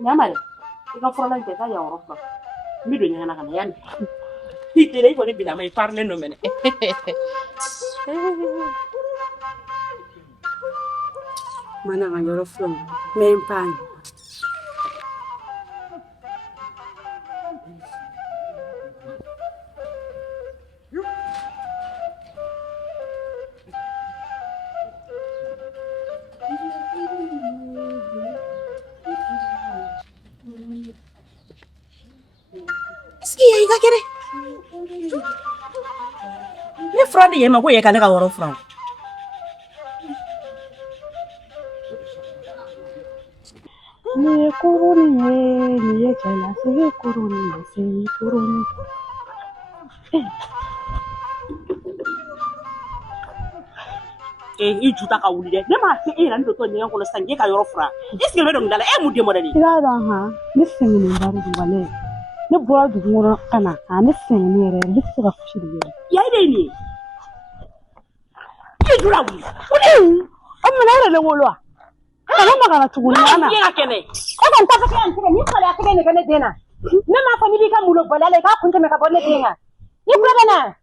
Nyamare, ika fura la teta ya orofa. Mi do nyana kana yani. Hitele ko ni bila mai parle no mene. Mana nga orofa. Mempan. Ne fura de yema ko ye ka ne ka woro fura. Ni kuruni ni kala se kuruni. I juta ka wuli de. Ne ma fi e ran do to nyen ko lo sanje ka yoro fura. Est-ce que be do ngala e mu de modeli? Ila da ha, ni singini bari wale. Ne bora du ngoro kana, ani singini re, ni sira fushi de. Ya ide ni. Ke jura wuli. Amma na re wolo. Kana magana tuguni ana. Ye ka kene. O kan ta fa kan tike ni kala ka ne kana dena. Ne ma fa ni bi ka mulo balale ka kunta me ka bonne dinga. Ni bra na.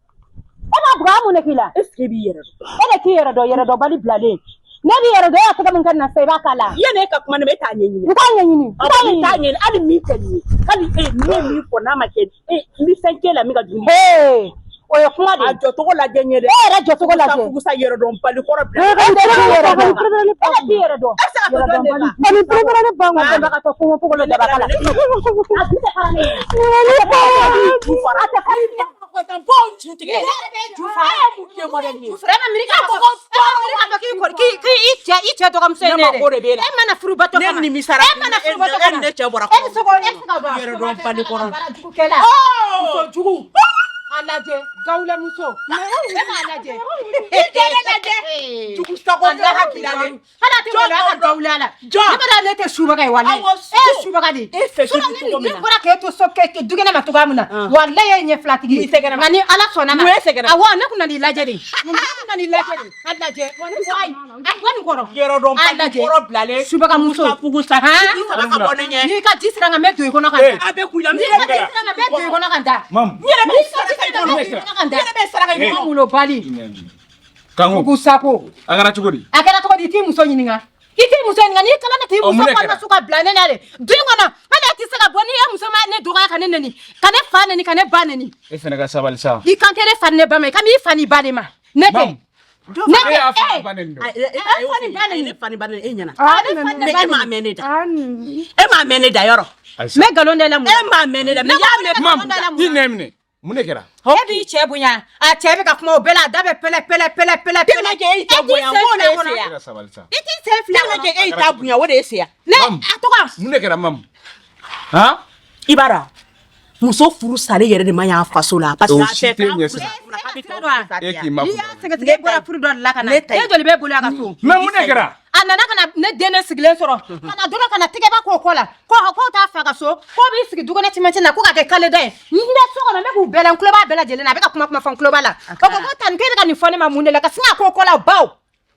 Ema bra mu ne kila. Est-ce que bi yere? Ene ki yere do bali blale. Ne bi yere do ya ta mun kan na sai ba kala. Ye ne ka kuma ne ta nyenyi. Ni ta nyenyi. Ta nyenyi ali mi tani. Kali mi ko na ma ke mi sanke la mi ka duni. Hey. Oyo kuma de. Ajo to ko la jenye de. Ra jo to ko la de. Ku sa yere do bali ko rabbi. Ne kan de yere do. Ene ki yere do. Ani prepara ne bango ba ka to ko ko le da kala. Ati se para ne. Tu fara ta kali ko tan bon chuti. Tu fara mu ke mo de ni. Frema Amerika ko ki to kam se ne. E mana furu bato kana. Ne ni misara. E mana furu bato kana. Ne che bora ko. E so ko ba. Yere do bali ko ran. Oh! Jugu. Alaje, gaula muso. Alaje. Ikele laje. Jugu sako na hakilale. Hala te wala gaula la. Ne bada ne te shuba kai wala. Shuba kadi. Ni kora ke to sokke ke dugena matuga muna. Walla ye nye flatigi. Ngani ala sona ma. Awa ne kuna ni laje de. Kuna ni laje de. Alaje. Wani koro. Yero do alaje. Koro blale. Shuba ka muso. Pugu sa. Ni ka disra nga medo ko na kan. Abe kuya mi. Ni ka disra nga medo ko na kan da. Mam. Kango Gusako agara chugodi akara to di timu so nyininga iti muso nyininga ni kala na timu so kwa na suka blane na le dingona mala ti saka boni e muso ma ne doga ka ne ni kane fa ne ni kane ba ne ni e fene ga sabal sa I kan tere fa ne ba me kami fa ni ba ne ma ne ke ne ke afa ba ne ndo e fani ba ne e nyana e ma meneda e ma meneda yoro me galonde la mu e ma meneda me ya me mam di nemne mune kera e bi chebunya a chebe ka kuma obela dabe pele na ke e tabunya wo na ese ga sabal sa iti safe la na ke e tabunya wo de ese ya ne atoka mune kera mam ha ibara muso furu sare yere de manya faso la parce que eki ma sege bora furu do la kana e joli be bulu aka so me mune kera anana kana ne dene sigilen soro kana dona kana tige ba ko kola ko ta fa ka so ko bi sigi dugone timenti na ko ka ke kale de nde so kono me bu bela nkulo ba bela jele na be ka kuma fa nkulo ba la ko tan ke ka ni fone ma munde la ka singa ko kola baw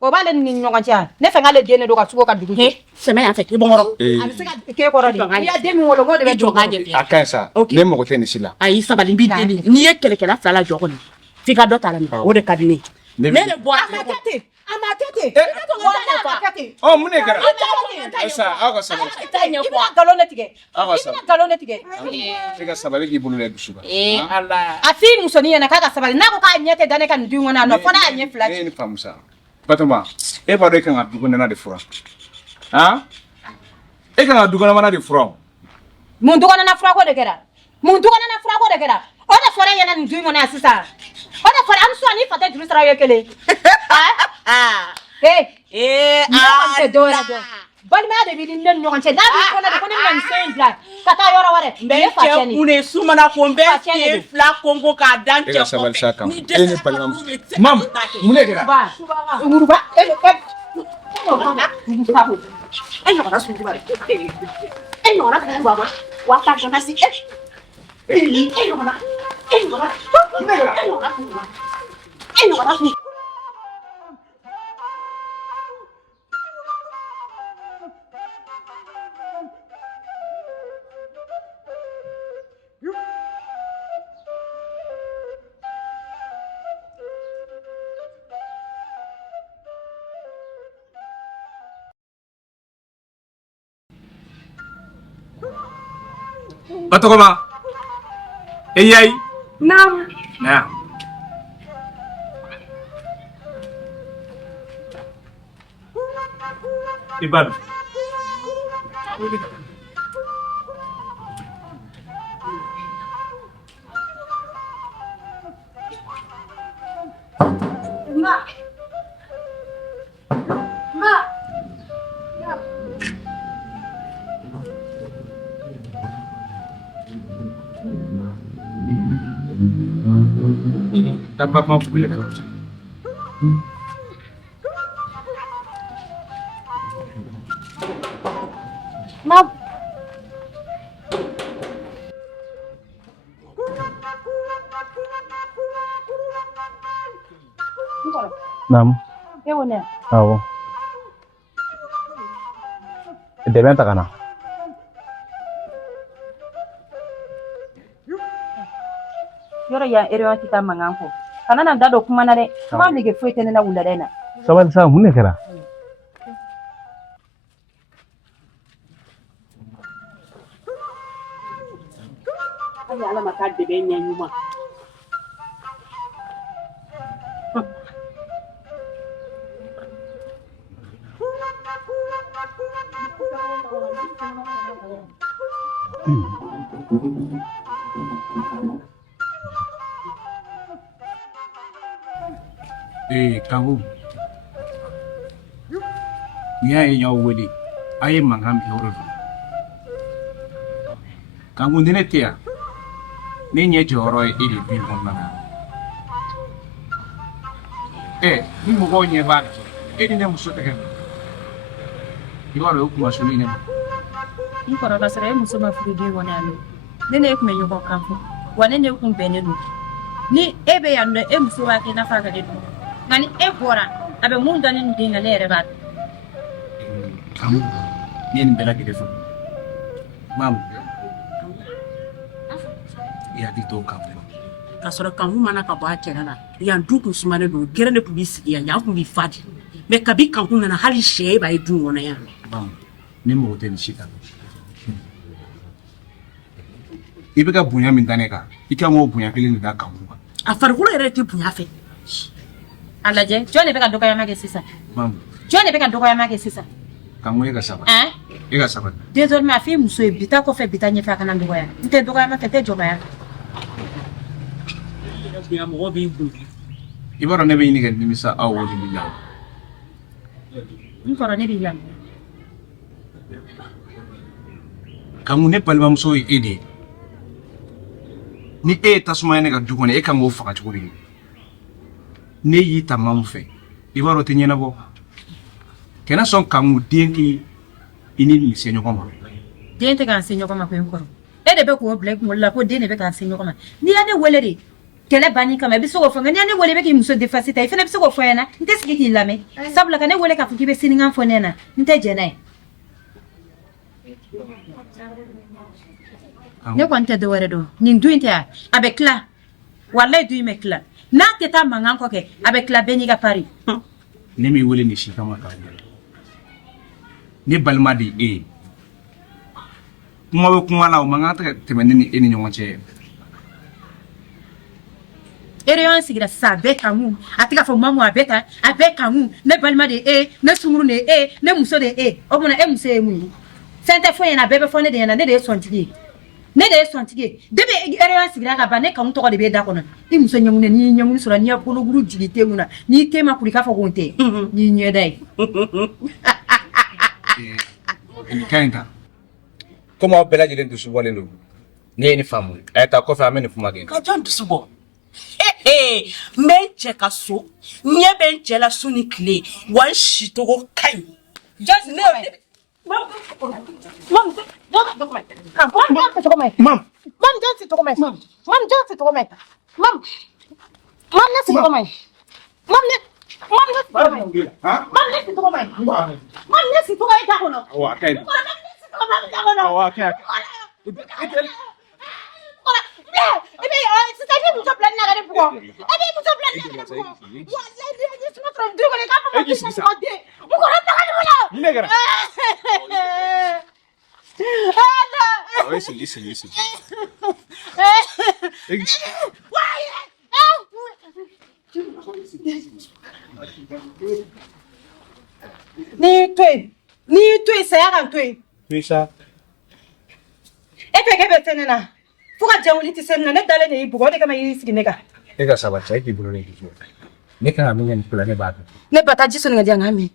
o ba le ni nyokan tia ne fe ngale dene do ka suko ka dugu he sema ya fe ki bongoro ami sega ke ko rodi ya demi wolo go de be joga je akansa ne mo ko teni sila ayi sabali bi deli ni ye kele kala fala jogoni fika do tala mi o de kadini ne le bo amatete oh mune kera esa aga sabal ibina galone tige ibina galone tige ega sabal ki bulu le busuba Allah afi musoni yana kaka sabali nako ka nyete dane kan dungo na no fona anye flash ni famusa batoma e ba do kan adugo na de fura ha e kan adugo na mana de fura mundu kana na fura ko de kera o de fora yana ndungo na sisa o de fora amso ani fata juru sara yekele hey se dora do bal ma de bilin nen nyon che na bi ko na ko ni men sen bla kata yoro ware be fa cheni une sumana ko be ke fla kongo ka dan che ko ni ne palmam mam mune kera ba uruba no na su ba no na ba wa ta na si no na Batokoma. Eyai. Naam. Na. Ibadu. Ma. Ma. Dapat mau boleh kau. Ma. Naam. Ewo ne. Awɔ. Dɛmɛ ta ka na. Yɔrɔ ya ere ti ta mangan ko. Kana na da do kuma na dɛ. Kuma mi ke foyi tɛ ne na wulada in na. Sabali sa mun ne kɛra? Hali ala ma k'a dɛmɛ ɲɛ ɲuman. Kamu. Ni aye nyaw wodi. Aye mangam horo. Kamu dine tia. Ni nye joro e ili bi mona. Ni mo go nye ba. Edi ne muso te. Iwaro ku masuli ne. Ni kɔrɔ ka sɔrɔ e muso ma furu den kɔni ale. Ne ne kun bɛ ɲɔgɔn kan fɔ. Wa ne ne kun bɛnnen don. Ni e bɛ yan nɔ e muso b'a kɛ nafa ka de don. Nka ni e bɔra a bɛ mun dɔn ne den ka ne yɛrɛ b'a dɔn. Kamu. Ni en bela kide fo. Mam. Ya di to kamu. Ka sɔrɔ kan mana ka bɔ a cɛla la yan du kun sumalen don gɛrɛ de kun b'i sigi yan kun b'i fadi mais kabi kan kun nana hali sɛ b'a ye du kɔnɔ yan Mam. Ni mo tɛ ni si kan. I bɛ ka bonya min da ne kan I ka m'o bonya kelen de da kan a farikolo yɛrɛ tɛ bonya fɛ A lajɛ jɔn de bɛ ka dɔgɔyama kɛ sisan. Mam. Jɔn de bɛ ka dɔgɔyama kɛ sisan. Kan mo e ka saba. E ka saba. Désormais a f'i muso ye bi ta kɔfɛ bi ta ɲɛfɛ a kana dɔgɔya. N tɛ dɔgɔyama kɛ tɛ jɔbaya. mɔgɔ b'i bolo I b'a dɔn ne bɛ ɲini kɛ nimisa aw wolo min na. N kɔrɔ ne b'i lamɛn. Kamu ne balimamuso ye e de ye. Ni e ye tasuma ye ne ka du kɔnɔ e kan k'o faga cogo di? Ne y'i ta maa min fɛ I b'a dɔn o tɛ ɲɛnabɔ. Kana sɔn kamu den k'i I ni se ɲɔgɔn ma. Den tɛ k'an se ɲɔgɔn ma ko n kɔrɔ. E de bɛ k'o bila I kunkolo la ko den de bɛ k'an se ɲɔgɔn ma. N'i ye ne wele de kɛlɛ banni kama I bɛ se k'o fɔ nka n'i ye ne wele i bɛ k'i muso défense ta I fana bɛ se k'o fɔ n ɲɛna n tɛ sigi k'i lamɛn sabula ka ne wele k'a fɔ k'i bɛ sinikan fɔ ne ɲɛna n tɛ jɛn n'a ye. Ne kɔni tɛ dɔwɛrɛ dɔn nin du in tɛ yan a bɛ tila walayi du in bɛ tila n'a tɛ taa mankan kɔ kɛ a bɛ tila bɛɛ n'i ka pari. Ne m'i wele ni si kama k'a ɲɛ. Ne balima de e ye. Kuma bɛ kuma la o man kan tɛ tɛmɛ ne ni e ni ɲɔgɔn cɛ. Eriyon sigira sisan a bɛɛ kan kun a tɛ ka fɔ mamu a bɛɛ tan a bɛɛ kan kun ne balima de ye ne sunkuru de ye ne muso de ye o kumana e muso ye mun ye fɛn tɛ fɔ ɲɛna a bɛɛ bɛ fɔ ne de ɲɛna ne de ye sɔntigi ye ne de ye sɔntigi ye depuis Eriyon sigira ka ban ne kanu tɔgɔ de b'e da kɔnɔ I muso ɲɛŋuni n'i ye ɲɛŋuni sɔrɔ n'i ye bolokuru jigin te mun na n'i te ma kuru I k'a fɔ ko n tɛ n'i ɲɛda ye. Nin ka ɲi kan. Komi aw bɛɛ lajɛlen dusu bɔlen don. Ne ye nin faamu. A ye taa kɔfɛ an bɛ nin kuma kɛ. ka jɔn dusu bɔ n bɛ n cɛ ka so ɲɛ bɛ n cɛ la su ni tile wa n si togo ka ɲi Listen. Ni toi saya kan toi. Lisa. E pe ke be tenena. Fuka jawuli ti senna ne dale ne ibugo de kama yisigi nega. Ega sabat saya ki bulo ne ki. Ne kan amin yan pula ne ba. Ne bata jiso nga jang ami.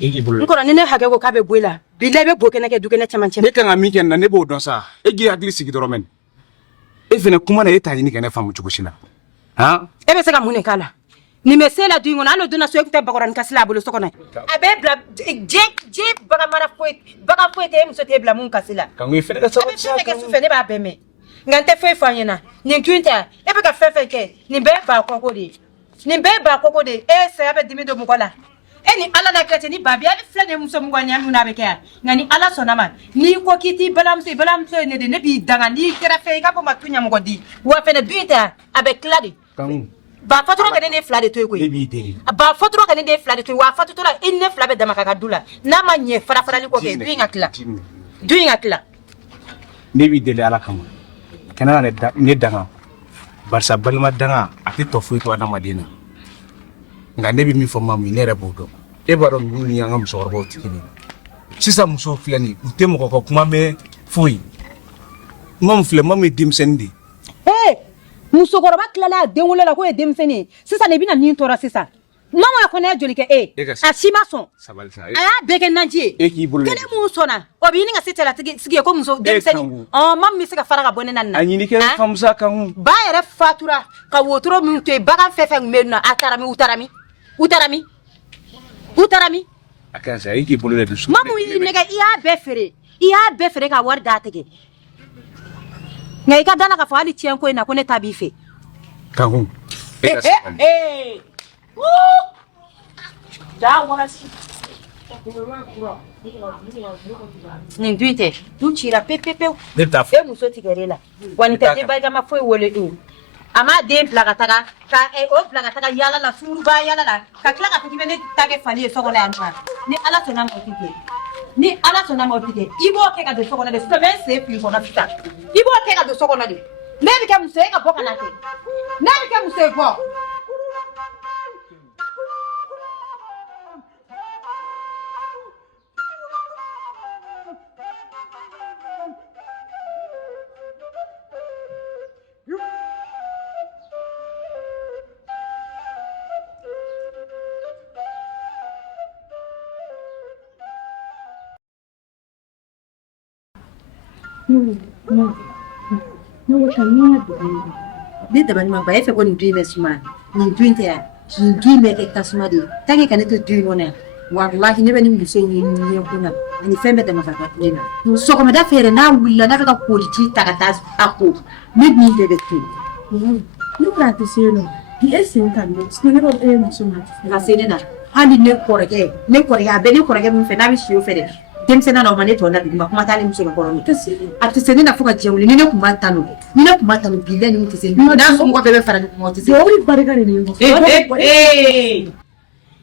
Egi bulo. Nkora ne hage ko kabe buela. Bila be boke na ke duke na chamanche. Ne kan amin yan na ne bo don sa. Egi agli sigi doromen. E fene kuma na eta ni kan famu chukushina. Ha? E be se ka mune kala. Ni mesela du ngona no duna so ekute bagoran kasila bolo sokona. Abe bla je baga mara foi te muso te bla mun kasila. Kan we fene ka sabat Abe fene ke su fene ba beme. Ngante foi fanyena. Ni twinta e be ka fefe ke. Ni be ba kokko de. Ni be ba kokko de. E se abe dimi do mukola. E ni ala na krete ni babi abi flane muso mugwanya mu na be ke. Ngani ala sonama. Ni ko kiti balamse ne de ne bi danga ni kera fe ka ko matunya mugodi. Wa fene duita abe kladi. Kan Ba faturo ka ne fla de toy ko ba faturo ka ne fla de toy wa faturo la inne fla be dama ka dula na ma nye fara fara li ko ke duinga kla ne bi dele ala kama kana ne danga barsa balma danga ati to fu to na madina nga ne bi mi fo mamu ne rebodo e baro mi yanga muso orbo tikini sisa muso flani utemo ko kuma me fuyi mam fle mam dimsendi muso koroba klala denwolo la ko e demseni sisa ne bina nin tora sisa mama ko ne joli ke a sima son aya beke nanji kele muso na o bi ni nga setela tigi ko muso demseni mam mi se ka fara ka bonne nan na anyi ni ke famsa kan ba yere fatura ka wotoro min to bagan fefe menna utarami akansa yiki bolo de su mamu yi nega iya be fere ka war da tege ngai ka dala ka fali cien ko ina ko ne tabi fe kan da wala si ni duite tu chira pepe de ta e muso tigerela wani tete ba ga ma foi wole du ama de plagataga ka o plagataga yala la suruba yala la ka kla ka tibe ne tage fali so ko la anwa ni ala tona mo tike ibo ke ka de so ko na de so men se pi ko na fita ibo ke ka de so ko na de ne bi ka muso e ka boka na te ne bi ka muso e bo no wa shanya de da ban ma ba efe ko ni dream esma ni dream te ni dream ke tasma de tangi kan to dream ona wallahi ne bani muso ni kuna ani fembe da mafaka dina so ko da fere na willa na ka ko ti takata ako ne ni de betu no practice no di esen kan no ne ro e muso ma ga senena hani ne korege ya be ne korege mun fe na bi shiyo fere demsena na mane to na bi ma kuma tali muso ko ro ati senena fuka jewli ne kuma tanu bile ni mutise na so ko bebe fara ni mo tise ori barika ni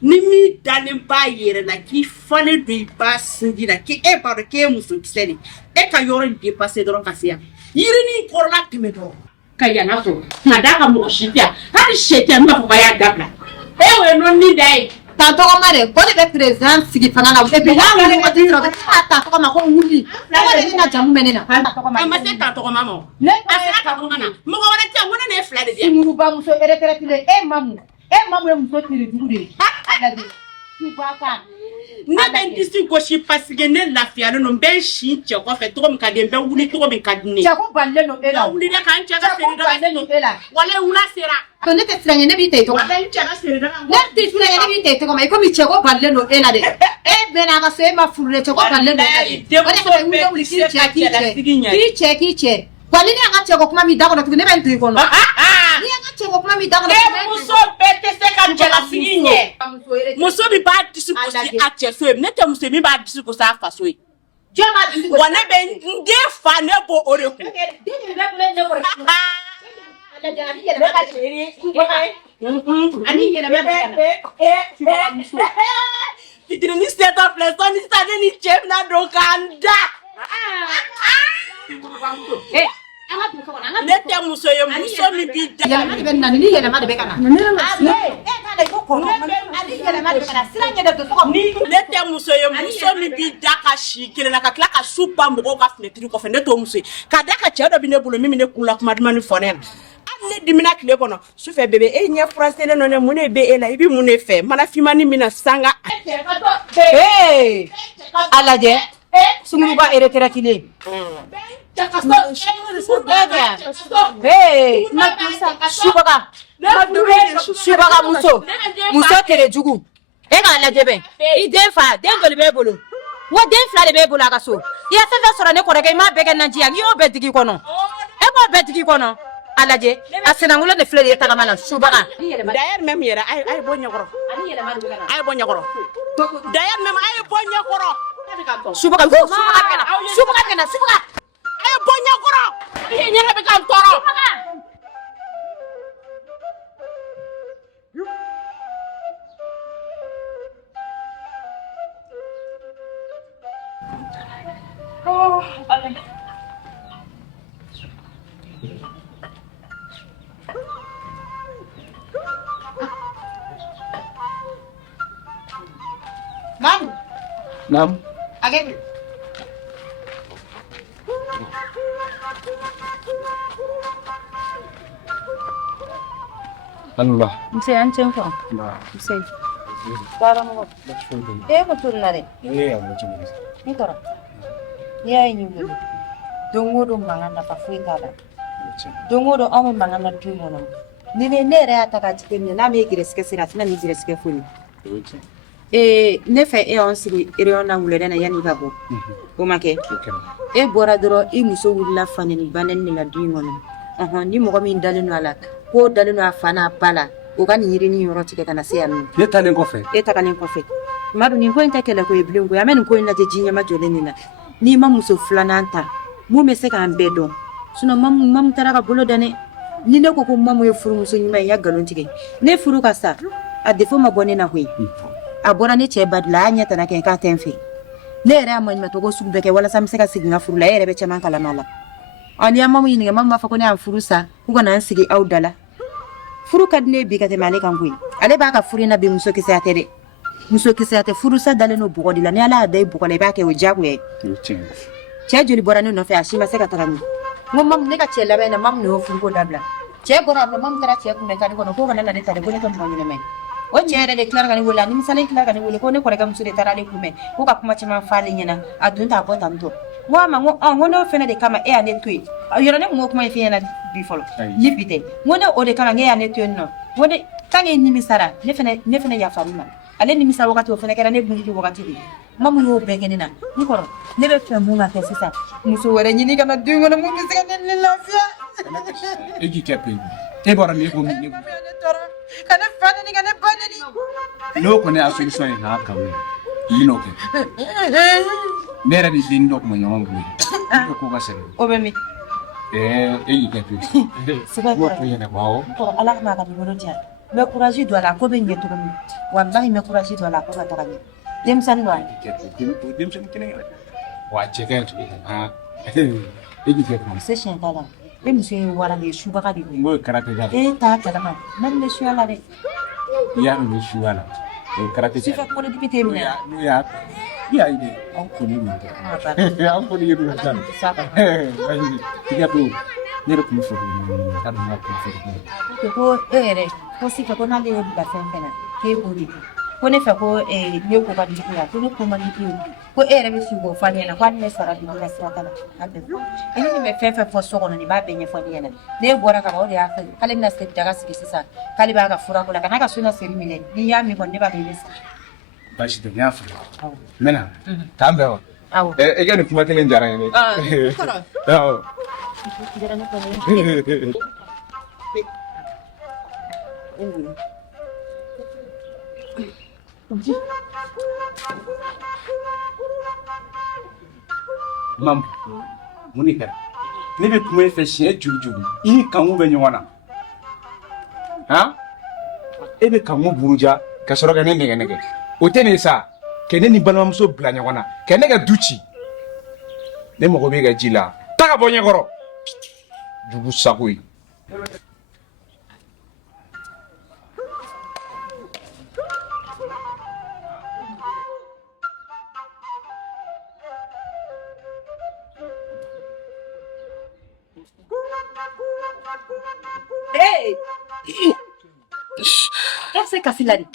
ni mi danin ba yere la ki fane do ba sinji la ki e ba ke muso kiseni e ka yoro ni dépasser doron kasia yiri ni ko la teme do kaya na so na da ka mo shifia hadi shete ma ko ya dabla e we no ni dai ta to ko mare ko de president sigi fana na e be na ngani ko tiro ta to ko ma ko wuli na wale na jamu menena ama se ta to ko mamo ne asira ka ko kana mo ko wala ta wona ne fla de dia mu ba muso erekerekile e mamu e muso tiri dugure ala de ni ba ka na ben disi ko shi pasige ne lafia no ben shi che ko fe to ko ka de ben wuli to ko be kadne ja ko balle no ela wuli de kan che ga seri da wala wula sera to ne te franye ne bi te to wala che ga seri da ne te franye ne bi te to ko mai ko mi che ko balle no ela de e be na ga se ma furre che ko balle no ela wala ko mi wuli ki che wali ne ga che ko kuma mi da ko to ne ben tu ko no ni ga che ko kuma mi da ko muso bete se ka che la siginye muso bi ba disi ko si ache so ne te muso mi ba disi ko sa fa so wana be nge fa ne bo ore ku ani yele be Fitini ni set of lesson ni sa de ni cemna do kanda. Eh, Ne tɛ muso ye muso min bi da. yɛlɛma de bɛ na ni yɛlɛma de bɛ ka na. T'a la i ko kɔnɔ. Ale yɛlɛma de bɛ ka na sira ɲɛ de don so kɔnɔ. Ne tɛ muso ye muso min bi da ka si kelen na ka tila ka su ba mɔgɔw ka fenêtre kɔfɛ ne t'o muso ye. Ka da ka cɛ dɔ bi ne bolo min bɛ ne kun la kuma duman ni fɔ ne na. Hali ne dimina tile kɔnɔ sufɛ bébé e ɲɛ furaselen nɔ ne mun ne bɛ e la i bi mun ne fɛ mana finmani min na sanga. A lajɛ sunguruba retraitilen. Subaga muso tere jugu e k'a lajɛ bɛ i den fa den joli b'e bolo wa den fila de b'e bolo a ka so i ye fɛn fɛn sɔrɔ ne kɔrɔkɛ i m'a bɛɛ kɛ naji yan i y'o bɛɛ digi kɔnɔ e b'o bɛɛ digi kɔnɔ a lajɛ a sinankolo de filɛ de ye tagama na subaga d'ailleurs même yɛrɛ a ye bɔ ɲɛkɔrɔ a ye bɔ ɲɛkɔrɔ d'ailleurs même a ye bɔ ɲɛkɔrɔ subaga bɛ na a ye bɔ ɲɛkɔrɔ i ɲɛna bɛ ka n tɔɔrɔ. Mamu, Naam. agak Allah. Mse an cen ko. Mse. Bara mo. Betul nare. Iya, macam ni. Ni tora. Ya ini dulu. Dongodo mangan apa fuitala. Dongodo amu mangan na tumono. Ni ne re ata ka tikeni na me gireske sira na mi gireske funi. Ne fɛ e y'an sigi réunion na wulada na yani ka bɔ o ma kɛ e bɔra dɔrɔn i muso wulila faneni baneni la du in kɔnɔ ni mɔgɔ min dalen don a la ko dalen don a fa n'a ba la o ka nin yirini yɔrɔ tigɛ ka na se yan nɔ Ne talen kɔfɛ. e tagalen kɔfɛ madu nin ko in tɛ kɛlɛ ko ye bilen koyi an bɛ nin ko in lajɛ ji ɲɛma jɔlen nin na n'i ma muso filanan ta mun bɛ se k'an bɛɛ dɔn sinon mamu taara ka bolo da ne ni ne ko ko mamu ye furumuso ɲuman ye n ya nkalon tigɛ ne furu ka sa a défaut ma bɔ ne na koyi a bɔra ne cɛ badila a ɲɛ tana kɛ k'a tɛ n fɛ ne yɛrɛ y'a maɲumatɔko sugu bɛɛ kɛ walasa n bɛ se ka segin n ka furu la e yɛrɛ bɛ caman kalama la ni ya mamu ɲininka mamu b'a fɔ ko ne y'an furu sa k'u kana n sigi aw da la furu ka di ne bi ka tɛmɛ ale kan koyi ale b'a ka furu in na bi muso kisɛya tɛ dɛ muso kisɛya tɛ furu sa dalen no bɔgɔ de la ni ala y'a da i bɔgɔ la i b'a kɛ o diyagoya ye cɛ joli bɔra ne nɔfɛ a si ma se ka taga ɲɛ n ko mamu ne ka cɛ labɛn na mamu ne y'o furuko dabila cɛ bɔra a bolo mamu taara cɛ kunbɛn kari kɔnɔ k'o kana na ne ta dɛ ko ne tɛ mɔgɔ ɲɛnɛma ye o cɛ yɛrɛ de tilara ka ne wele a nimisalen tilara ka ne wele ko ne kɔrɔkɛ muso de taara ale kunbɛn ko ka kuma caman f'ale ɲɛna a dun t'a bɔ tantɔ n ko a ma n ko n'o fɛnɛ de kama e y'a ne to yen yɔrɔ ne kun ko kuma in f'i ɲɛna bi fɔlɔ ni bi tɛ n ko ne o de kama e y'a ne to yen nɔ n ko ne tant que nimisara ne fɛnɛ yafar'u ma ale nimisa wagati o fɛnɛ kɛra ne gunjigi wagati de mamu y'o bɛɛ kɛ ne na ni kɔrɔ ne bɛ fɛ mun ka kɛ sisan muso wɛrɛ ɲini ka na du kɔnɔ mun bɛ se ka ne lafiya E k'i kɛ pe. E bɔra ne ko min ne. ka ne fa neni ka ne ba neni N'o kɔni y'a solution ye n'a kawo ye. I n'o kɛ. Ne yɛrɛ de den dɔ kun bɛ ɲɔgɔn bolo. Ne ko ka sɛbɛn. o bɛ min E y'i kɛ pe. sɛbɛn N'o tun ɲɛna awɔ. kɔrɔ ala kana ka bolo diyan n bɛ courage don a la ko bɛ ɲɛ cogo min wallahi n bɛ courage don a la ko ka taga ɲɛ denmisɛnnin don a Denmisɛnnin kelen yɛrɛ. Wa a cɛ ka ɲi tuguni. E k'i kɛ pe. se siɲɛ t'a la e muso ye wara de ye subaga de ye N ko karate da. e t'a kalama ne bɛ suya la dɛ I y'a mɛn suya la. O karate da. sufɛ kunkolo dimi tɛ minɛ N'o y'a i y'a ye an kɔni nin tɛ. An kɔni ye nin tɛ. I ka to ne yɛrɛ tun bɛ fɛ k'a dɔn n ka kun fɛ. ko e yɛrɛ ko sufɛ ko n'ale ye bila fɛn fɛn na k'e k'o de kɛ ko ne fɛ ko ne ko ka di la ko ne ko man di ko e yɛrɛ bɛ sigi k'o fɔ ne ɲɛna ko hali ne sara dugu la sira t'a la a bɛɛ e ni nin bɛ fɛn fɛn fɔ so kɔnɔ nin b'a bɛɛ ɲɛfɔ ne ɲɛna ne bɔra ka ban o de y'a fɛ k'ale bɛna se daga sigi sisan k'ale b'a ka fura ko la kana ka so na seri minɛ n'i y'a min kɔni ne b'a kɛ i bɛ sigi Baasi tɛ n y'a faamu. N bɛ na. K'an bɛn wa. awɔ E ka nin kuma kelen diyara n ye dɛ. Awɔ. Mamu, mun de kɛra? Ne bɛ kuma e fɛ siɲɛ joli joli i ni kanku bɛ ɲɔgɔn na. Han? E bɛ kanku buruja ka sɔrɔ ka ne nɛgɛ nɛgɛ. O tɛ nin sa. Kene ni balimamuso bila ɲɔgɔn na kɛ ne ka du ci ne mago bɛ ka ji la taa ka bɔ ɲɛkɔrɔ jugu sago ye. Hey! FC Kasila ni.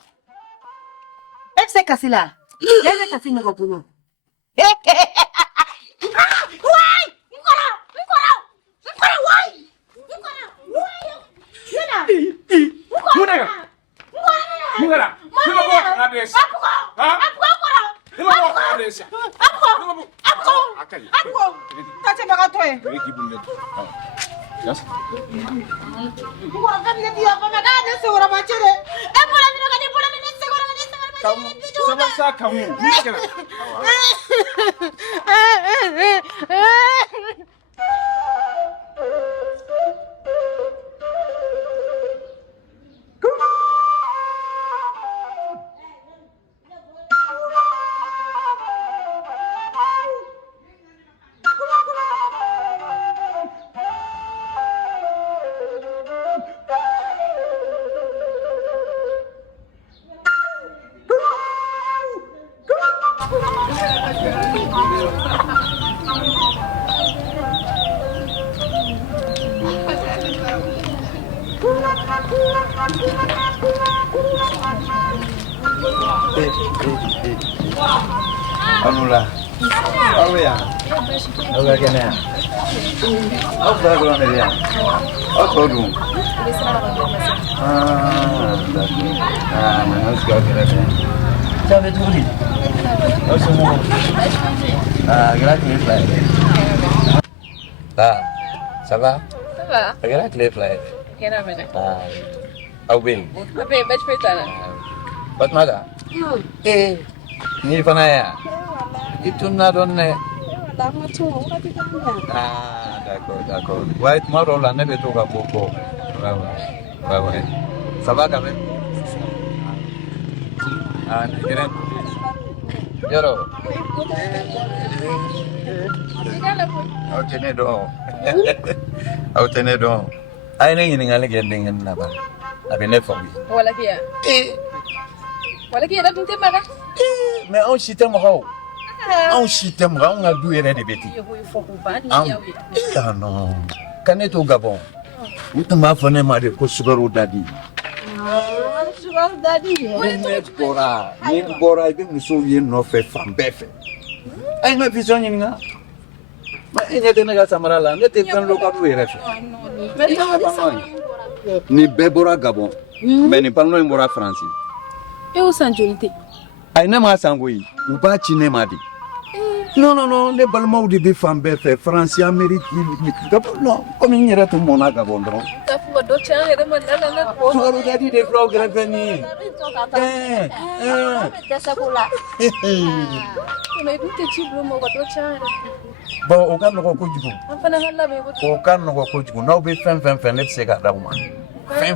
FC Kasila. Yeye Kasila ko puno. Wai! Nkora wai! Muna. Nima bo ka adres. Ha? Nima bo ka adres. Tati bagato e. Yes. Ngora kabile dia ko na kada segura machere. E pola mino kadi pola mino segura Kamu sabasa kamu. Anula. Oh ya. Oga kene. Oh bago na dia. Oh kodu. Manas ka kira kene. Sabe tu ni. Oh semua. Gracias lah. Ça va? Ça va. Regarde les fleurs. Kena mana? Awin. Apa yang baca petana? Bat mada? Ni fana ya. Itu na donne. D'accord. Ouais, tomorrow la nebe to ka popo. Ouais. Ça va quand même? Kira. Yoro. Au tenez donc. Ay na ngini ngale gendeng na ba. Abi ne fo. Wala kia. Wala kia dah tunte mana? Mais on chite mo. On chite mo, on a dû yere de beti. Yo fo ko ba ni ya wi. Ah non. Kané to Gabon. Utama fane ma de ko sugaru dadi. Sugar daddy. Ni bora ibe muso ye no fe fambefe. Ay ma vision ni nga. Ma enya de naga samara la, ne te kan lo ka bu yere fe. Ni bebora Gabon. Mais ni parlo en bora France. E o sanjolite. Ay na ma sangoyi. U ba ci ne ma di. Non, les balmains de bifam fait France, Amérique, non, comme il n'y a tout le monde à Gabon. Tu as regardé des flots gravés. Bon, au cas où au cas où nous be fin les ségas d'auma. Fin.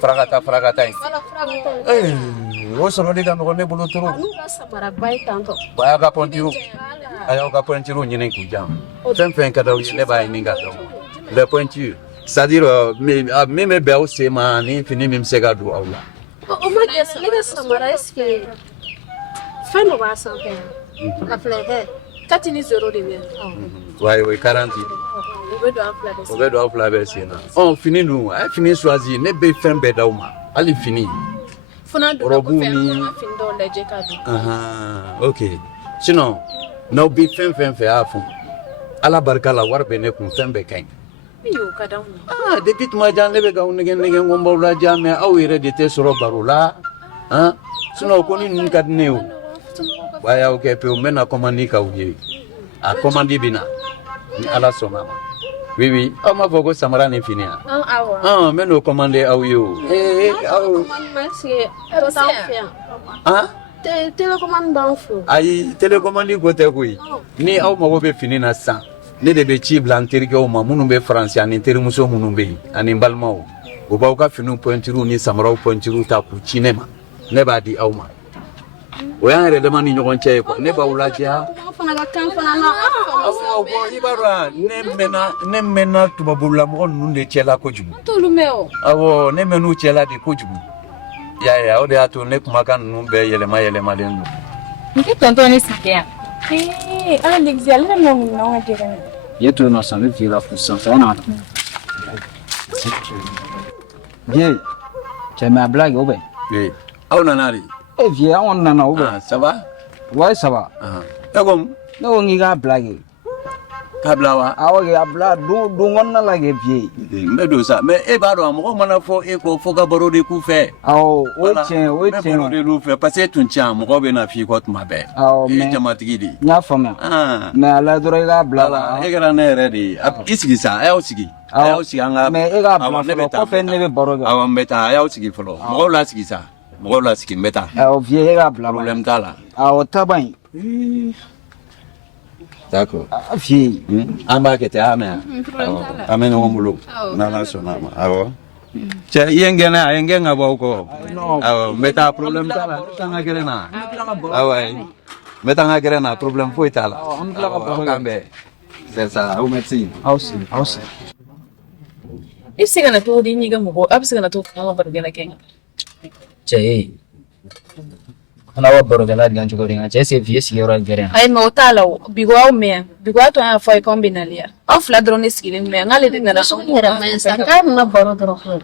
Fragata. O sono de gano ne bolo toro. Ba ga pontiru. Ayo ga pontiru nyine ku jam. Fin kada o ne ba ni ga do. Le pointure. C'est-à-dire même be o se ma ni fini même se ga do aula. O ma que liga samara eske fano ba sa pe. La flèche. Katini zero de bien. Ouais 40. On veut doit flaver sina. On finit nous, fini choisir ne be fin be dauma. Ali fini. Funa do ko fe ma fin do leje ka do. OK. Sinon, no be fin a fond. Ala barka la war be ne kun fin be kain. Yo kadam. Depuis ma jan le be ga ungen ngombo la jame aw ire de te soro barula. Sinon ko ni nin kadneu. Waya o ke pe o mena commandi ka uye. A commandi bina. Ni ala soma. Oui, on m'a vogu samara ni finia. Mais nous commander à you. Télécommande d'enfant. Aïe, télécommande côté oui. Ni au mago be fini na 100. ne de be ci blan terikɛw ma minnu bɛ faransi ani terimuso minnu bɛ yen ani n balimaw u b'aw ka finiw pointiriw ni samaraw pointiriw ta k'u ci ne ma ne b'a di aw ma o y'an yɛrɛ dama ni ɲɔgɔn cɛ ye quoi ne b'aw ladiya i b'a dɔn ne mɛnna tubabulamɔgɔ ninnu de cɛla kojugu awɔ ne mɛnn'u cɛla de kojugu ya o de y'a to ne kumakan ninnu bɛɛ yɛlɛmalen don Ni tonton ni sikia. Ala l'exil na no ngajira. Yetu no sabe vira função só nada. Bien. Tu m'as blague au ben. Oui. Aw nana de. Eh vieux, on nana au ben. Ça va? Ouais, ça va. Comme No ngiga blague. Kablawa. Awa ga bla do ngonna la ge vieux. Mais do ça. Mais e ba do mo mana fo e ko fo ga baro de ku fe. Aw, o tien. Baro de lu fe parce que tun tia mo ko be na fi ko tuma be. Aw, mais jamatigi di. Nya fama. Mais ala doro ga bla. E ga na re di. Isigi sa, aw sigi. Aw sigi anga. Mais e ga bla ko fe ne be baro ga. Aw mbeta, aw sigi folo. Mo la sigi sa. Mo la sigi mbeta. Aw vieux ga bla. Problème ta la. Aw taban. D'accord. Vieux. Amba kete amea. Amen ngomulu. Nana sona ma. Awo. Che yengena ba ko. Awo meta problem tala. Tanga gerena. Awo. Meta nga gerena problem foi tala. Kambe. C'est ça, au médecin. Aussi. Isi kana to di nyiga mo ko abisi kana to kama bargana kenga. Che. Ana wa baro gala digan chuko ringa che se vie si ora gere. Ai mo tala bigo au me. Bigo to a foi kombinalia. Au fla drone skile me ngale de ngala so Era mais sacar na baro do roxo.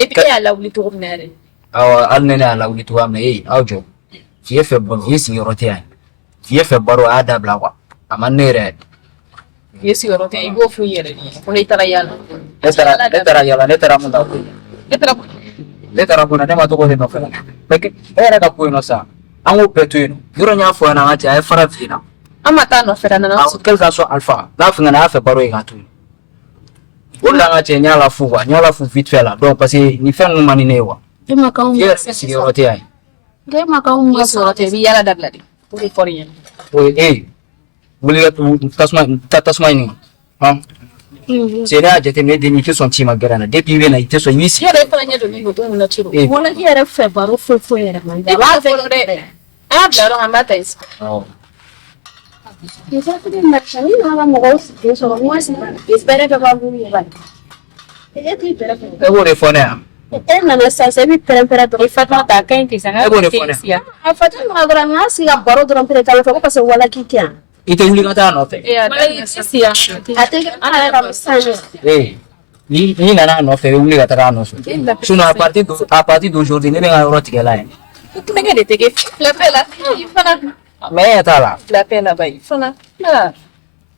e bi ala wuli to nare. Awa alnene ala wuli to amna awjo. Vie fe bon vie si ora te ai. Vie fe baro ada blawa. Amanere. Yesi oro te igo fu yere ni. Oni tara yala. Letara munda. Letara bona ne ma to ko de no fela. Beke era ka ko no sa. Ango petuino. Yoro nya fo na ngati ay fara fina. Amata no fera na So kelka so alpha. La finga na fa baro ingatu. Ola ngati nya la fu vite fait là. Donc parce que ni fen no maninewa. Ima ka Vie si ora te ai. Gema ka un Yesi oro te bi yala dagladi. Pour forien. Oui, Boleh tasma ini. Saya dah jadi ni demi tu sonci magarana. Depuis we na itu so misi. Yere fara nyedo ni go na chiro. Wala era fe baro fo era man. Da ba fo de. Abla ro amata is. Oh. Isa tu de machani na mo go se so mo es. Espera que va a venir. Ele tem pera. Eu vou telefonar. Na nossa se pera do Fatma ta kan ti sanga. Eu vou telefonar. a Fatma agora na se a baro do pera tala fa ko passa wala kitia. Itu huli kata no te. Ya da sia. Até que ana era mensagem. Ni nana no te huli kata no. Suno a partir d'aujourd'hui ne venga roti ke lai. Tu me ngade te ke la pela. Fana Me tala. la pela bai. Fana. Na.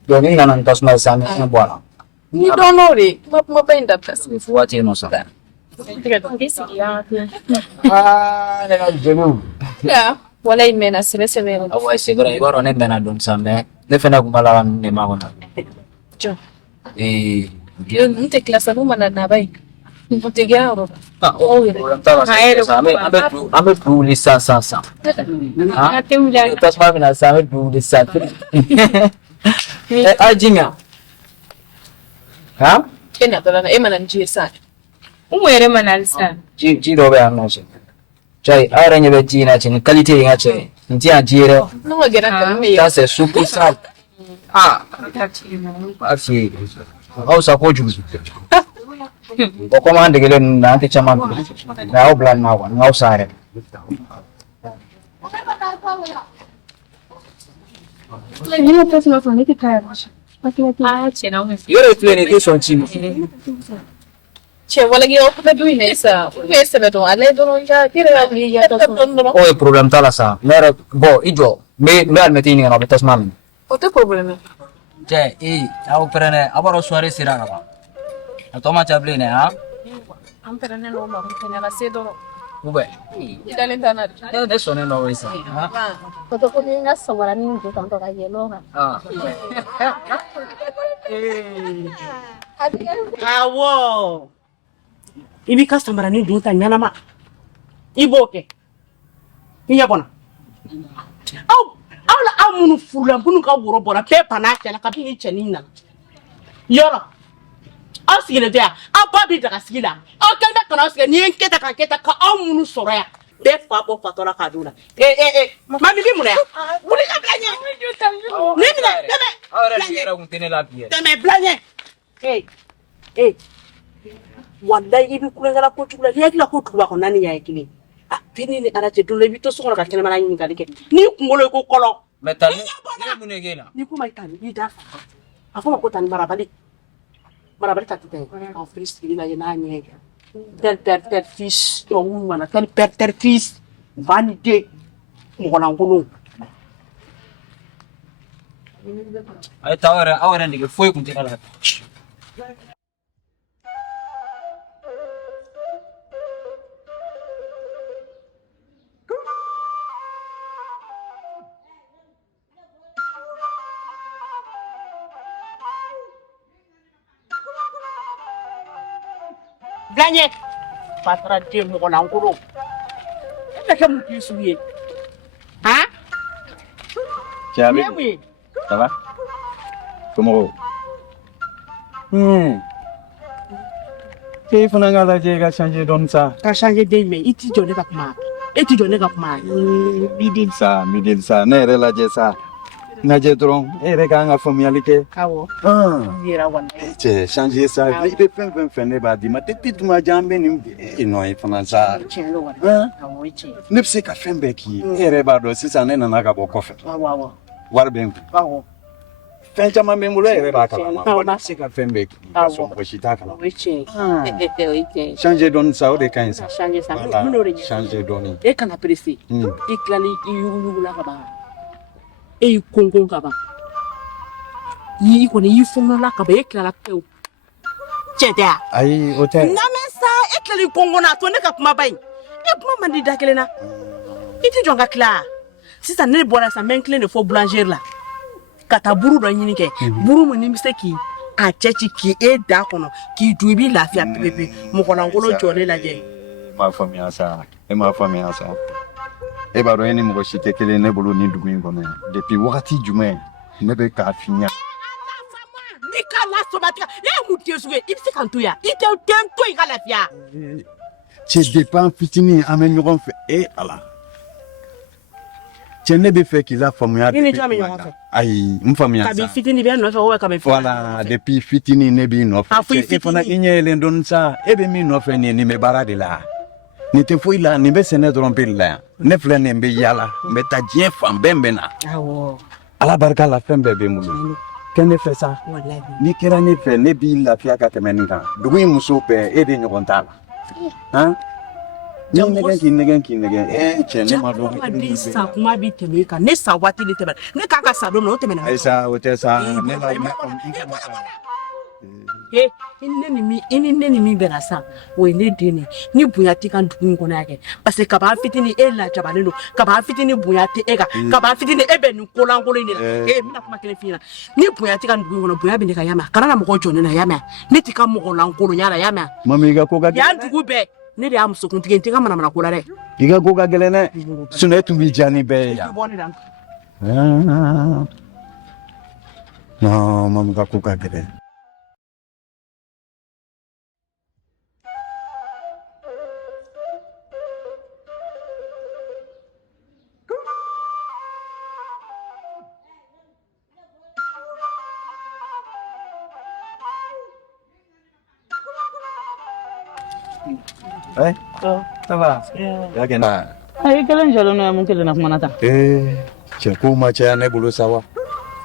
Do ni nana tasma sami na bola. Ni don't know re. Mo pa inda tas. Fuati no sa. Tiga to. Ah, ne jemu. Ya. Wala imena sebe. Awai segera ibaro ne bena don sambe. Ne fena kumala ne magona. Jo. Yo nte klasa no mana na bai. Nte garo. Ame tu lisansa sa. Ate mulai. Tasma bina sa ame tu lisansa. Ajinga. Ha? Kena to na emana njir sa. Umwere manalisa. Ji do be amna che. Chai ara nyebe ji na chin quality nga che. Nti a jire. No gera ka me. Ça c'est super ça. Afi. Au sa ko ju. Ko commande gele na anti chaman. Na o plan ma wa, ngau sare. Ni no próximo fone que tá. Tjena unge. Yore plene ke son chimo. Che wala gi op na duine sa. Ube se beto ale do ya kira ya to no. O e problem tala sa. Mera bo ijo. Me al metini no betas mami. O te problema. Che au prene abaro soare sirana ba. Toma chable ne ha. Ampera ne no ma kena la sedo. Ube. Idale tana. Adesso ne no resa. Foto ko ni na somara ni ndio tanto ka yelo ha. Awo. Ibi customer ni dunta nyana ma. Iboke. Iya bona. ala amunu furula bunu ka woro bora pe pana kala ka bi cheni na yoro asigile dia ababi daga sigila o kenda kana sigila ni enketa ka keta ka amunu soro ya be fa bo fatora ka dula mami bi muna muni ka blanye ni mina deme ahora sí era un tiene la piel deme blanye wallahi ibi kulengala ko tugula yakila ko tuba ko nani ya ekili fini ni ara te dole bito so ka kene mala yin galike ni kungolo ko kolo metal ne mune gena ni kuma itani ni da afoma ko tan marabali tatite en fils ila yana nyega tel fils to wana tel fils vanité ngona ngulu ay ahora ni que fue con tiene la gagné patra de mo na ngoro e ka mu kisuye hein Tiabi, oui ça va? Comment? Kei fana ngala je ga changer don ça. ka changer de mais iti jone ka kuma Midil ça, ne yɛrɛ lajɛ sa. Lajɛ dɔrɔn e yɛrɛ kan ka faamuyali kɛ. kawo yera wan Cɛ changer ça, i bɛ fɛn fɛn fɛn ne b'a d'i ma depuis tuma jan bɛ nin nɔ ye fana sa. chelo wan kawo chi Ne bɛ se ka fɛn bɛɛ k'i ye. E yɛrɛ b'a dɔn sisan ne nana ka bɔ kɔfɛ. kawo Wari bɛ n kun. kawo Fɛn caman bɛ n bolo e yɛrɛ b'a kalama. Awɔ. Wa ne bɛ se ka fɛn bɛɛ k'i ye. Ka sɔrɔ mɔgɔ si t'a kalama. weche Changer dɔɔni sa o de ka ɲi sa. changer ça Voilà, mun ore changer dɔɔni. e kana pressé e klani i yugula ka ba e kongon ka ba yi ko ni yi fono la ka ba e klala pe o cheta Ayi o tɛ. na me sa e klali kongon na to ne ka kuma bai e kuma mandi da kelena iti jonga kla sisan ne bora sa men clé ne fo boulanger la kata buru do nyini ke buru mo ni mistake a chechi ki e da kono ki dubi lafia pepe mo kono ngolo jole la je Ma faamuya sa. E m'a faamuya sa. E b'a dɔn e ni mɔgɔ si tɛ kelen ne bolo nin dugu in kɔnɔ yan. Depuis wagati jumɛn ne bɛ k'a f'i ɲɛna. ni ka la somatika ne mu tesuge i bɛ se kan to ya i tɛ den to i ka lafiya Cɛ depuis an fitinin an bɛ ɲɔgɔn fɛ. E Ala. Cɛ ne bɛ fɛ k'i la faamuya. I ni jɔn bɛ ɲɔgɔn fɛ? Ayi n faamuya sa. kabi fitini bɛ nɔfɛ o kabi Voilà, depuis fitinin ne b'i nɔfɛ. A fɔ i Cɛ, e fana i fitinin. ɲɛ yɛlɛn dɔɔni sa. E bɛ min nɔfɛ nin bɛ baara de la. Nin tɛ foyi la, nin bɛ sɛnɛ dɔrɔn pe de la yan. Ne filɛ nin bɛ yaala, n bɛ taa diɲɛ fan bɛɛ n bɛ na. awɔ Ala barika la fɛn bɛɛ bɛ n bolo. Kɛ ne fɛ sa. wallahi N'i kɛra ne fɛ ne b'i lafiya ka tɛmɛ nin kan. Dugu in muso bɛɛ e de ɲɔgɔn t'a la. Han? N'i nɛgɛn k'i nɛgɛn. Cɛ ne ma dɔn. kuma di sa kuma bi tɛmɛ kan ne sa waati de tɛmɛ ne k'a ka sa don na o tɛmɛna Ayisa o tɛ sa. Ne la i ni ne ni min bɛnna sa o ye ne den de ni bonya tɛ kan dugu in kɔnɔ yan kɛ parce que kaban fitini e lajabalen don kaban fitini bonya tɛ e kan kaban fitini e bɛ nin kolankolon in de la n bɛna kuma kelen f'i ɲɛna ni bonya tɛ kan dugu in kɔnɔ bonya bɛ ne ka yama kana na mɔgɔ jɔ ne na yama ne tɛ ka mɔgɔ lankolon yala yama Mami i ka ko ka gɛlɛn. yan dugu bɛɛ ne de y'a musokuntigi n tɛ ka manamana ko la dɛ I ka ko ka gɛlɛn dɛ. Sinon e tun b'i diya ni bɛɛ ye yan. bɔ ne la Non, mami ka ko ka gɛlɛn. Ça va? Ya kɛ na. Ai kelen jalo no mun kelen na kuma nata. Cɛ ko ma caya ne bolo sa wa.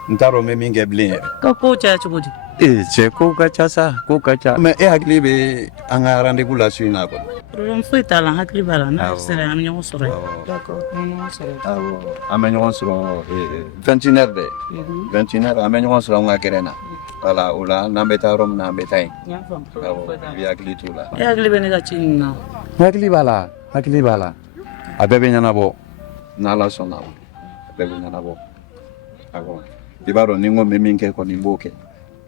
N t'a dɔn n bɛ min kɛ bilen yɛrɛ. Ka ko caya cogo di? Cɛ ko ka ca sa, ko ka ca. Mais e hakili bɛ an ka rendez-vous la su in na kɔni. Problem foyi t'a la, n hakili b'a la. N'a Awɔ. sera an bɛ ɲɔgɔn sɔrɔ yen. D'accord. An bɛ ɲɔgɔn sɔrɔ yen. Awɔ, an bɛ ɲɔgɔn sɔrɔ 21h dɛ. 21h an bɛ ɲɔgɔn sɔrɔ an ka gɛrɛn na. Voilà, o la n'an bɛ taa yɔrɔ min na an bɛ taa yen. N y'a faamu. Awɔ, Foyi t'a i la. b'i hakili t'o la. E hakili bɛ ne ka ci nin na. Hakili b'a la, hakili b'a la. A bɛɛ bɛ ɲɛnabɔ n'Ala sɔnna ma. A bɛɛ bɛ ɲɛnabɔ. Awɔ, i b'a dɔn ni n ko n bɛ min kɛ kɔni n b'o kɛ.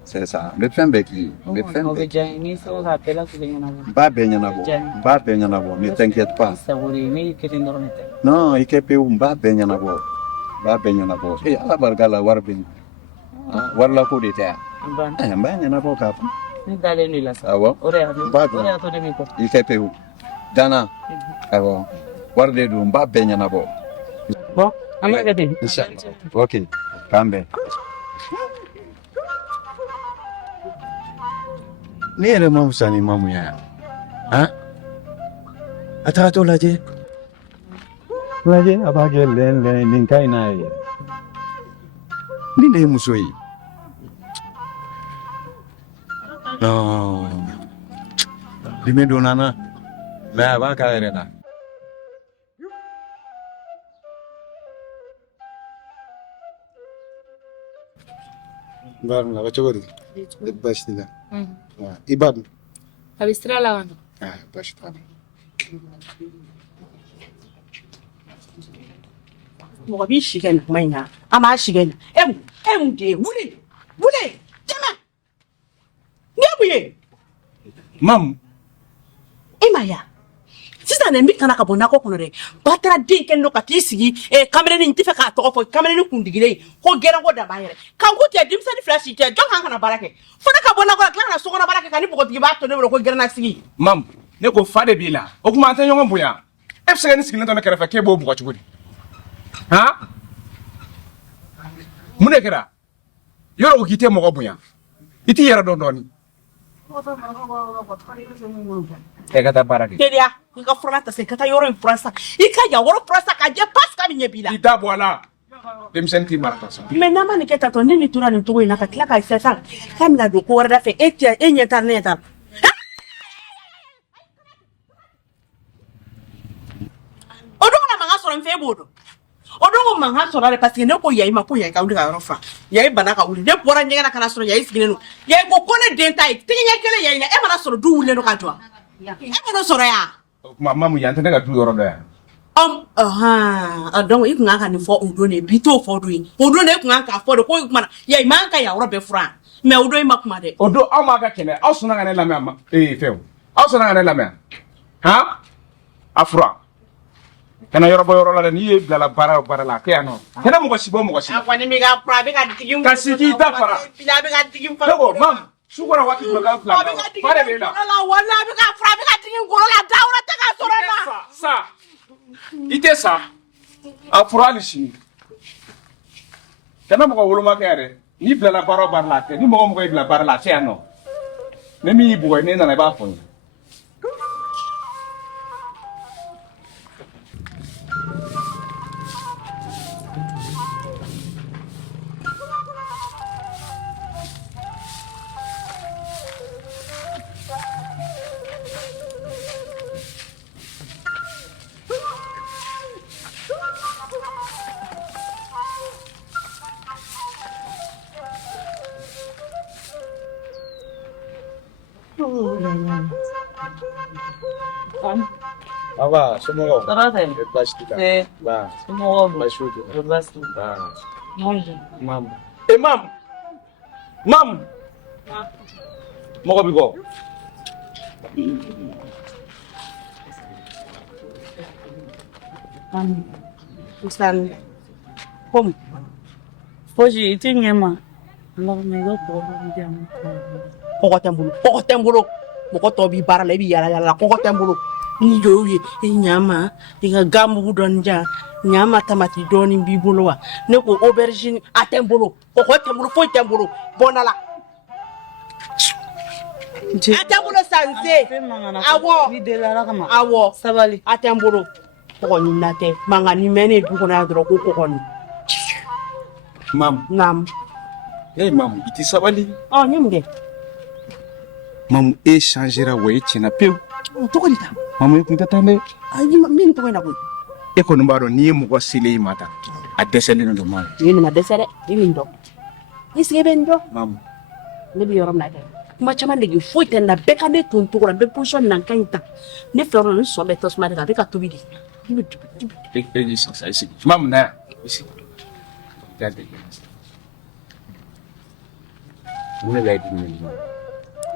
C'est ça, n bɛ fɛn bɛɛ k'i ye. N bɛ fɛn O bɛɛ bɛ diya n ye. N'i sera k'a bɛɛ latigɛ ɲɛnabɔ. n b'a bɛɛ ɲɛnabɔ. N b'a bɛɛ ɲɛnabɔ, ne t'inquiète pas. Sago de ye, ne ye kelen dɔrɔn de tɛ. Non, i kɛ pewu, n b'a bɛɛ ɲɛnabɔ. ba bɛn ɲɛna bɔ ala barika la wari bɛ warila ko de tɛ yan n b'a ɲɛnabɔ k'a fɔ Ne dalen de la sa. awɔ O de y'a to. Ba O dɔn. de y'a to ne bɛ kɔ. i tɛ pewu dana awɔ wari de don n b'a bɛɛ ɲɛnabɔ Bon, an b'a kɛ ten. Inshallah. Ok, k'an bɛn ne yɛrɛ ma fisa ni mamu ya han a tagatɔ lajɛ a b'a kɛ lɛn nin ka ɲi n'a ye nin de ye muso ye non dimi donna n na mais a b'a k'a yɛrɛ la Baru la cogo di? Baasi t'i la. I b'a dun? A bɛ sira la ka na. Baasi t'a la. mɔgɔ b'i si kɛ nin kuma in na an b'a si kɛ nin e mun de ye wuli tɛmɛ ni ye mun ye Mam, e ma ya sisan nin bɛ kana ka bɔ nakɔ kɔnɔ dɛ ba taara den kɛlen don ka t'i sigi kamalenin n tɛ fɛ k'a tɔgɔ fɔ kamalenin kundigilen ko gɛrɛn ko daba yɛrɛ kan ko tɛ denmisɛnnin fila si tɛ jɔn kan kana baara kɛ fo ne ka bɔ nakɔ la tila ka na sokɔnɔ baara kɛ ka ni bɔgɔtigi b'a to ne bolo ko gɛrɛnna sigi mam, ne ko fa de b'i la. O kuma an tɛ ɲɔgɔn bonya. E bɛ se ka ne sigilen to ne kɛrɛfɛ k'e b'o bugɔ cogo di? Han? Mun de kɛra? Yɔrɔ ko k'i tɛ mɔgɔ bonya. I t'i yɛrɛ dɔn dɔɔnin. E ka taa baara kɛ. teriya i ka fura ta se ka taa yɔrɔ in fura san i ka yan yɔrɔ fura san ka jɛ pasi ka bɛ ɲɛ b'i la I da bɔ a la. Denmisɛnnin t'i mara ta sa. mais n'a ma nin kɛ tatɔ ne ni tora nin cogo in na ka tila ka sisan k'a bɛna don ko wɛrɛ da fɛ e ɲɛ t'a ne ɲɛ t'a o don na mankan sɔrɔ n fɛ e b'o dɔn o don ko mankan sɔrɔ de parce que ne ko yayi ma ko yayi ka wuli ka yɔrɔ fa yayi bana ka wuli ne bɔra ɲɛgɛn na ka na sɔrɔ yayi sigilen don yayi ko ne den ta ye tigi ɲɛ kelen yayi na e mana sɔrɔ du wulilen don ka jɔ e mana sɔrɔ yan. O kuma mamu yan tɛ ne ka du yɔrɔ dɔ yan. Donc i kun kan ka nin fɔ o don de bi t'o fɔ don ye o don de i kun kan k'a fɔ de ko kuma yayi man ka yan yɔrɔ bɛɛ furan mais o don i ma kuma dɛ. O don aw m'a ka kɛlɛ aw sɔnna ka ne lamɛn ma fɛnw aw sɔnna ka ne lamɛn han a fura kana yɔrɔ bɔ yɔrɔ la dɛ n'i ye bilala baara o baara la a kɛ yan nɔ kana mɔgɔ si bɔ mɔgɔ si. a kɔni bɛ ka fura a bɛ ka digi n ka sigi i da fara a bɛ ka digi n ne ko mam su kɔnɔ waati min k'an fila a bɛ ka digi n golo la wala a bɛ ka fura a bɛ ka digi n golo la dawura tɛ ka sɔrɔ n na. sa i tɛ sa a fura hali sini kana mɔgɔ wolomakɛ yɛrɛ n'i bilala baara o baara la a tɛ ni mɔgɔ mɔgɔ y'i bila baara la a tɛ yan nɔ ni min y'i bugɔ ne nana i b'a fɔ n ye. Aba, semua Tara tɛ. baasi t'i la. Ba, Somɔgɔw don. baasi t'u la. Baasi t'u la. Ba, Mam. mam, mam, mɔgɔ bɛ bɔ. Misalnya, kom, Fosi, i tɛ ɲɛ ma. Ala ka na i ka kɔgɔ di yan. kɔgɔ tɛ n bolo mɔgɔ tɔw b'i baara la i bɛ yala yala kɔgɔ tɛ n bolo ni jɔ ye i ɲama i ka gamugu dɔɔni jan ɲama tamati dɔɔni b'i bolo wa ne ko aubergine a tɛ n bolo kɔgɔ tɛ n bolo foyi tɛ n bolo bɔnda la a tɛ n bolo sanse awɔ Ni deli Ala kama. awɔ Sabali. a tɛ n bolo kɔgɔ ɲini na tɛ mankan ni mɛ ne ye du kɔnɔ yan dɔrɔn ko kɔgɔ nin Mam, naam mam, i tɛ sabali. ɔ n ye mun kɛ Mam, e changera wa e tiɲɛna pewu. o tɔgɔ de ta Mam, e kun tɛ taa dɛ. ayi n bɛ nin tɔgɔ in na koyi E kɔni b'a dɔn n'i ye mɔgɔ selen i ma tan a dɛsɛlen don ma. i ye nin ma dɛsɛ dɛ i bɛ nin dɔn i sigi bɛ nin dɔn Mam, ne bɛ yɔrɔ min na dɛ kuma caman nege foyi tɛ n na bɛɛ ka ne to n cogo la n bɛ position nan ka ɲi ta ne fɛ yɔrɔ la n sɔn bɛ tasuma de kan a bɛ ka tobi de i bɛ dugu e y'i sigi sa, i sigi. Mam, na yan. I sigi. Mun de la i dumuni ma?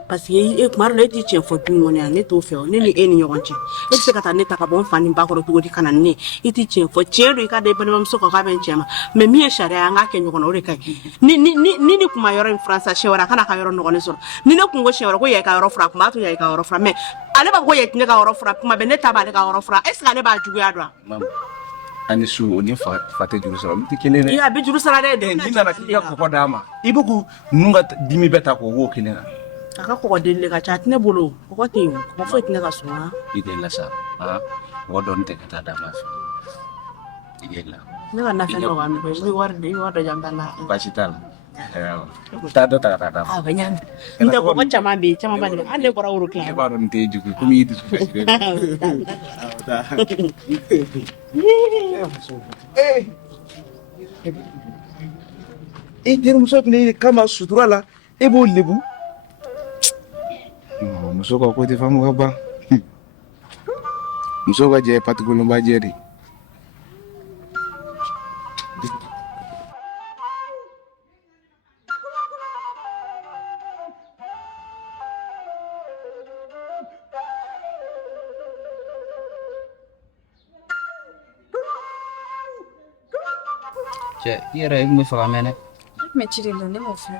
parce que e kuma dɔ la e t'i tiɲɛ fɔ du ɲɔgɔn ne t'o fɛ ne ni e ni ɲɔgɔn cɛ e tɛ se ka taa ne ta ka bɔ n fa ni ba kɔrɔ cogo di ka na ne i t'i tiɲɛ fɔ tiɲɛ don i ka da i balimamuso kan k'a bɛ n cɛ ma mais min ye sariya an k'a kɛ ɲɔgɔn na o de ka ɲi ni kuma yɔrɔ in furan sa siɲɛ wɛrɛ a kana ka yɔrɔ nɔgɔlen sɔrɔ ni ne kun ko siɲɛ wɛrɛ ko ya i ka yɔrɔ fura a kun b'a to ya i ka yɔrɔ fura mais ale b'a fɔ ko ya ne ka yɔrɔ fura kuma bɛɛ ne ta b'ale ka yɔrɔ fura est ce que ale b'a juguya dɔn Maman, ani su o ni fa tɛ juru sara olu tɛ kelen dɛ. a bɛ juru sara dɛ N'i nana k'i ka kɔgɔ d'a ma i bɛ k'u ninnu ka dimi bɛɛ ta k'o wo kelen na. a ka kɔgɔ deli de ka ca a tɛ ne bolo kɔgɔ tɛ yen kɔgɔ foyi tɛ ne ka so wa. I den la sa mɔgɔ dɔɔni tɛ ka taa d'a ma fɛ i den la. ne ka nafɛn dɔ b'a nɔfɛ i bɛ wari dɔ jan ta la. Baasi t'a la. Taa dɔ ta ka taa d'a ma. a bɛ ɲa n tɛ kɔgɔ caman bɛ yen caman b'a de hali ne bɔra woro Ne tila. b'a dɔn nin tɛ jugu komi i dusu kasi de. E terimuso fana kama sutura la e b'o lebu. Muso ka ko tɛ faamu ka ban. Muso ka jɛ ye patikolonba jɛ de. Cɛ i yɛrɛ i kun bɛ fɛ ka mɛn dɛ. Mais ci de la ne m'o fɛ.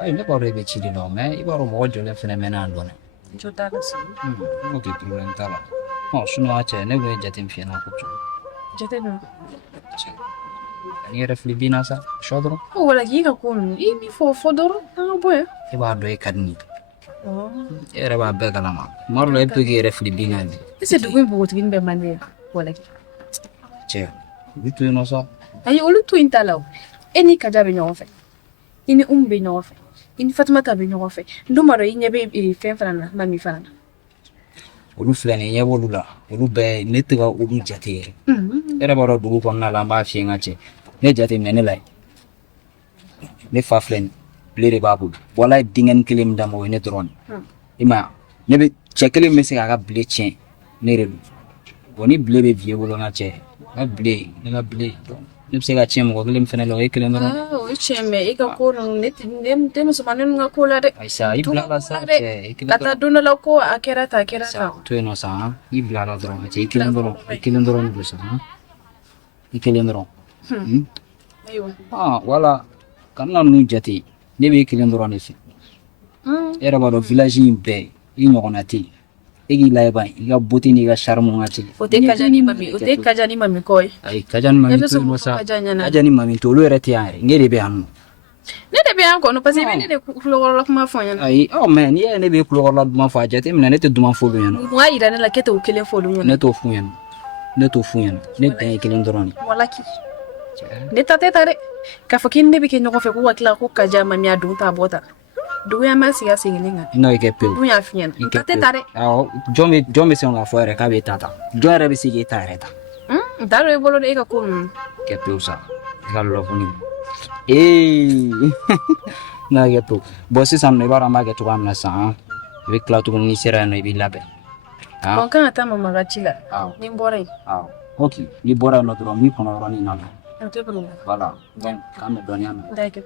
Ayi ne b'a dɔn i bɛ ci de la mais i b'a dɔn mɔgɔ jɔlen fɛnɛ mɛnna a dɔn dɛ. Jɔ t'a la sisan. Ok problème t'a la. Sinon cɛ ne kun ye jate min f'i ɲɛna ko cogo. Jate dɔn. Cɛ n'i yɛrɛ fili bin na sa sɔ dɔrɔn. Wala k'i ka ko ninnu i min fɔ dɔrɔn an ka bɔ yan. E b'a dɔn e ka di ne ye. E yɛrɛ b'a bɛɛ kalama. Tuma dɔ la e bɛ to k'i yɛrɛ fili bin kan de. Est-ce que dugu in npogotiginin bɛɛ man di yan wala. Cɛ u bɛ to yen nɔ sa. Ayi olu to in ta la o e ni Kaja bɛ ɲɔgɔn fɛ i ni Umu bɛ ɲɔgɔn fɛ i ni Fatumata bɛ ɲɔgɔn fɛ n dun b'a dɔn i ɲɛ bɛ fɛn fana na Mami fana na. Olu filɛ nin ye ɲɛ b'olu la olu bɛɛ ne tɛ ka olu jate yɛrɛ. E yɛrɛ b'a dɔn dugu kɔnɔna la an b'a f'i ye n ka cɛ ne jate minɛ ne la yen ne fa filɛ nin bile de b'a bolo wala denkɛnin kelen min d'a ma o ye ne dɔrɔn de i ma ye ne bɛ cɛ kelen bɛ se k'a ka bile tiɲɛ ne de don bon ni bile bɛ vie bolo n ka cɛ n ka bile ne ka bile ne bɛ se ka tiɲɛ mɔgɔ kelen fɛnɛ la o ye kelen dɔrɔn. O ye tiɲɛ mɛ i ka ko ninnu ne tɛ musomanin ka ko la dɛ. Ayisa i bila la sa cɛ i kelen ka taa don dɔ la ko a kɛra tan a kɛra tan. to yen nɔ sa i bila la dɔrɔn cɛ i kelen dɔrɔn de don sa i kelen dɔrɔn. Ayiwa. Wala kana ninnu jate ne bɛ kelen dɔrɔn de fɛ e yɛrɛ b'a dɔn village in bɛɛ i ɲɔgɔnna tɛ yen e k'i layɛ ban i ka beauté n'i ka charme ka cɛ. O tɛ Kaja ni Mami o tɛ Kaja ni Mami kɔ ye. Ayi Kaja ni Mami to yen nɔ sa Kaja ni Mami to olu yɛrɛ tɛ yan yɛrɛ ne de bɛ yan nɔ. Ne de bɛ yan kɔnɔ parce que i bɛ ne de kulokɔrɔla kuma fɔ n ɲɛna. Ayi mais n'i yɛrɛ ne bɛ kulokɔrɔla duman fɔ a jate minɛ ne tɛ duman fɔ olu ɲɛna. Mun y'a yira ne la k'e t'o kelen fɔ olu ɲɛna. Ne t'o f'u ɲɛna ne dan ye kelen dɔrɔn de. Walaki ne ta tɛ ta dɛ k'a fɔ k'i ni ne bɛ kɛ ɲɔgɔn fɛ ko ka tila ko Kaja Mami a don ta bɔ ta dugu y'an ma sigi a segin kan. N'o ye kɛ pewu. Dun y'a f'i ɲɛna n ta tɛ ta dɛ. Awɔ jɔn bɛ sɔn k'a fɔ yɛrɛ k'a bɛ ta jɔn yɛrɛ bɛ se k'e ta yɛrɛ ta. N t'a dɔn i bolo dɛ e ka ko ninnu. Kɛ pewu sa i ka lɔfoni n'a kɛ pewu bon sisan nɔ i b'a dɔn an b'a kɛ cogoya min na sisan i bɛ tila tuguni n'i sera yan nɔ i b'i labɛn. Bon kan ka taa Mama ka ci la ni n bɔra yen. Ok n'i bɔra yen nɔ dɔrɔn n b'i kɔnɔ yɔrɔnin na. O tɛ problème. Voilà donc k'an bɛ dɔnniya mɛn. D'accord.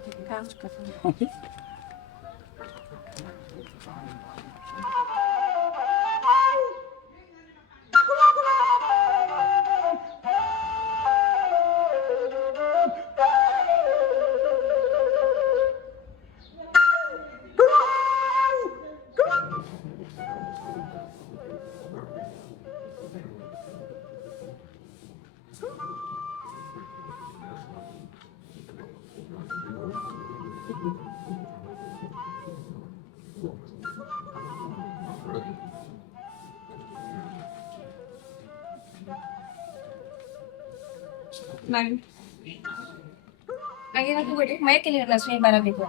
Mami. Lagi aku gede, maya kali na suy bara biko.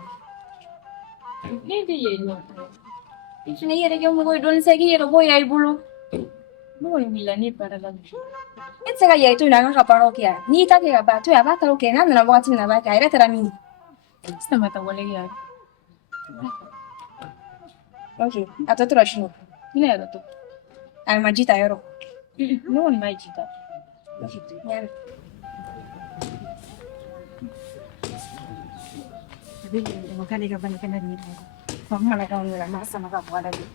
Ne de ye no. Ini yere yo mo don segi yere boy ay bulu. Mo ni mila ni para la. Itse ga yaitu na ka parokia. Ni ta ke ba to ya ba ta ke na na wakati na ba ka ira tara mini. Sama ta wale ya. Okay, atatu la shino. Ina ya to. Al majita yoro. No ni mai jita. Ya. Makanya ka balik ka na dito. Mana kau ni lah, masa nak kau ada ni.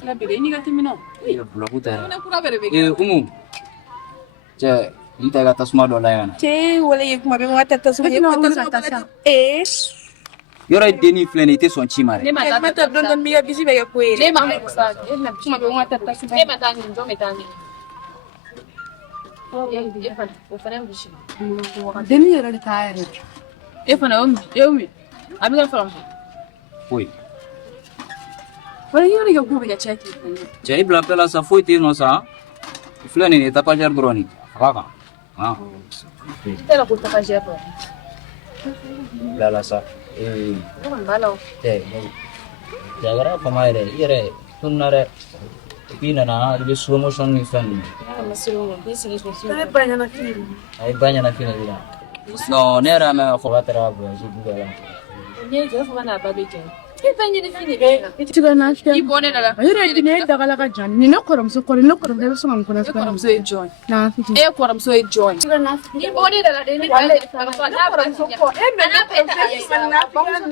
La bebe ini kan timino. Iya, pulau putar. Mana pura bebe. Umum. Cek, kita kata semua dola ya. Cek, boleh ikut mabe mata tas. Yora deni flene ite son chimare. Ne mata don biya bisi bega kuere. Ne ma sa. Na kuma be mata tas. Ne mata ni ndo metani. Oh, ya dia fa. O fa nem bishi. Deni yara tayar. E fa na yomi. Abi kan from. Foi. Wala yori ga kubi ga chaki. Cek bla pela sa foi te no sa. Flene ni tapa jar droni. Kaka. Ah. Tela ko tapa jar droni. La sa. Kaman balaw. Jagara pamaire ire tunnare pina na di slow motion ni fan. Masiro bisi ni so. Ai banyak na fina bila. No nera me fogatera bu jibuga la. Nye je fo na ba beke. Ifanye ni fini beka. Tiga na shi. Ibone dala. Ayure ne daga la ka jan. Ni na koram so koram na koram da so man kuna so. Koram so e join. Na fiti. E koram so e join. Tiga na. Ibone dala de ni ba na ba so ko. E me na pe na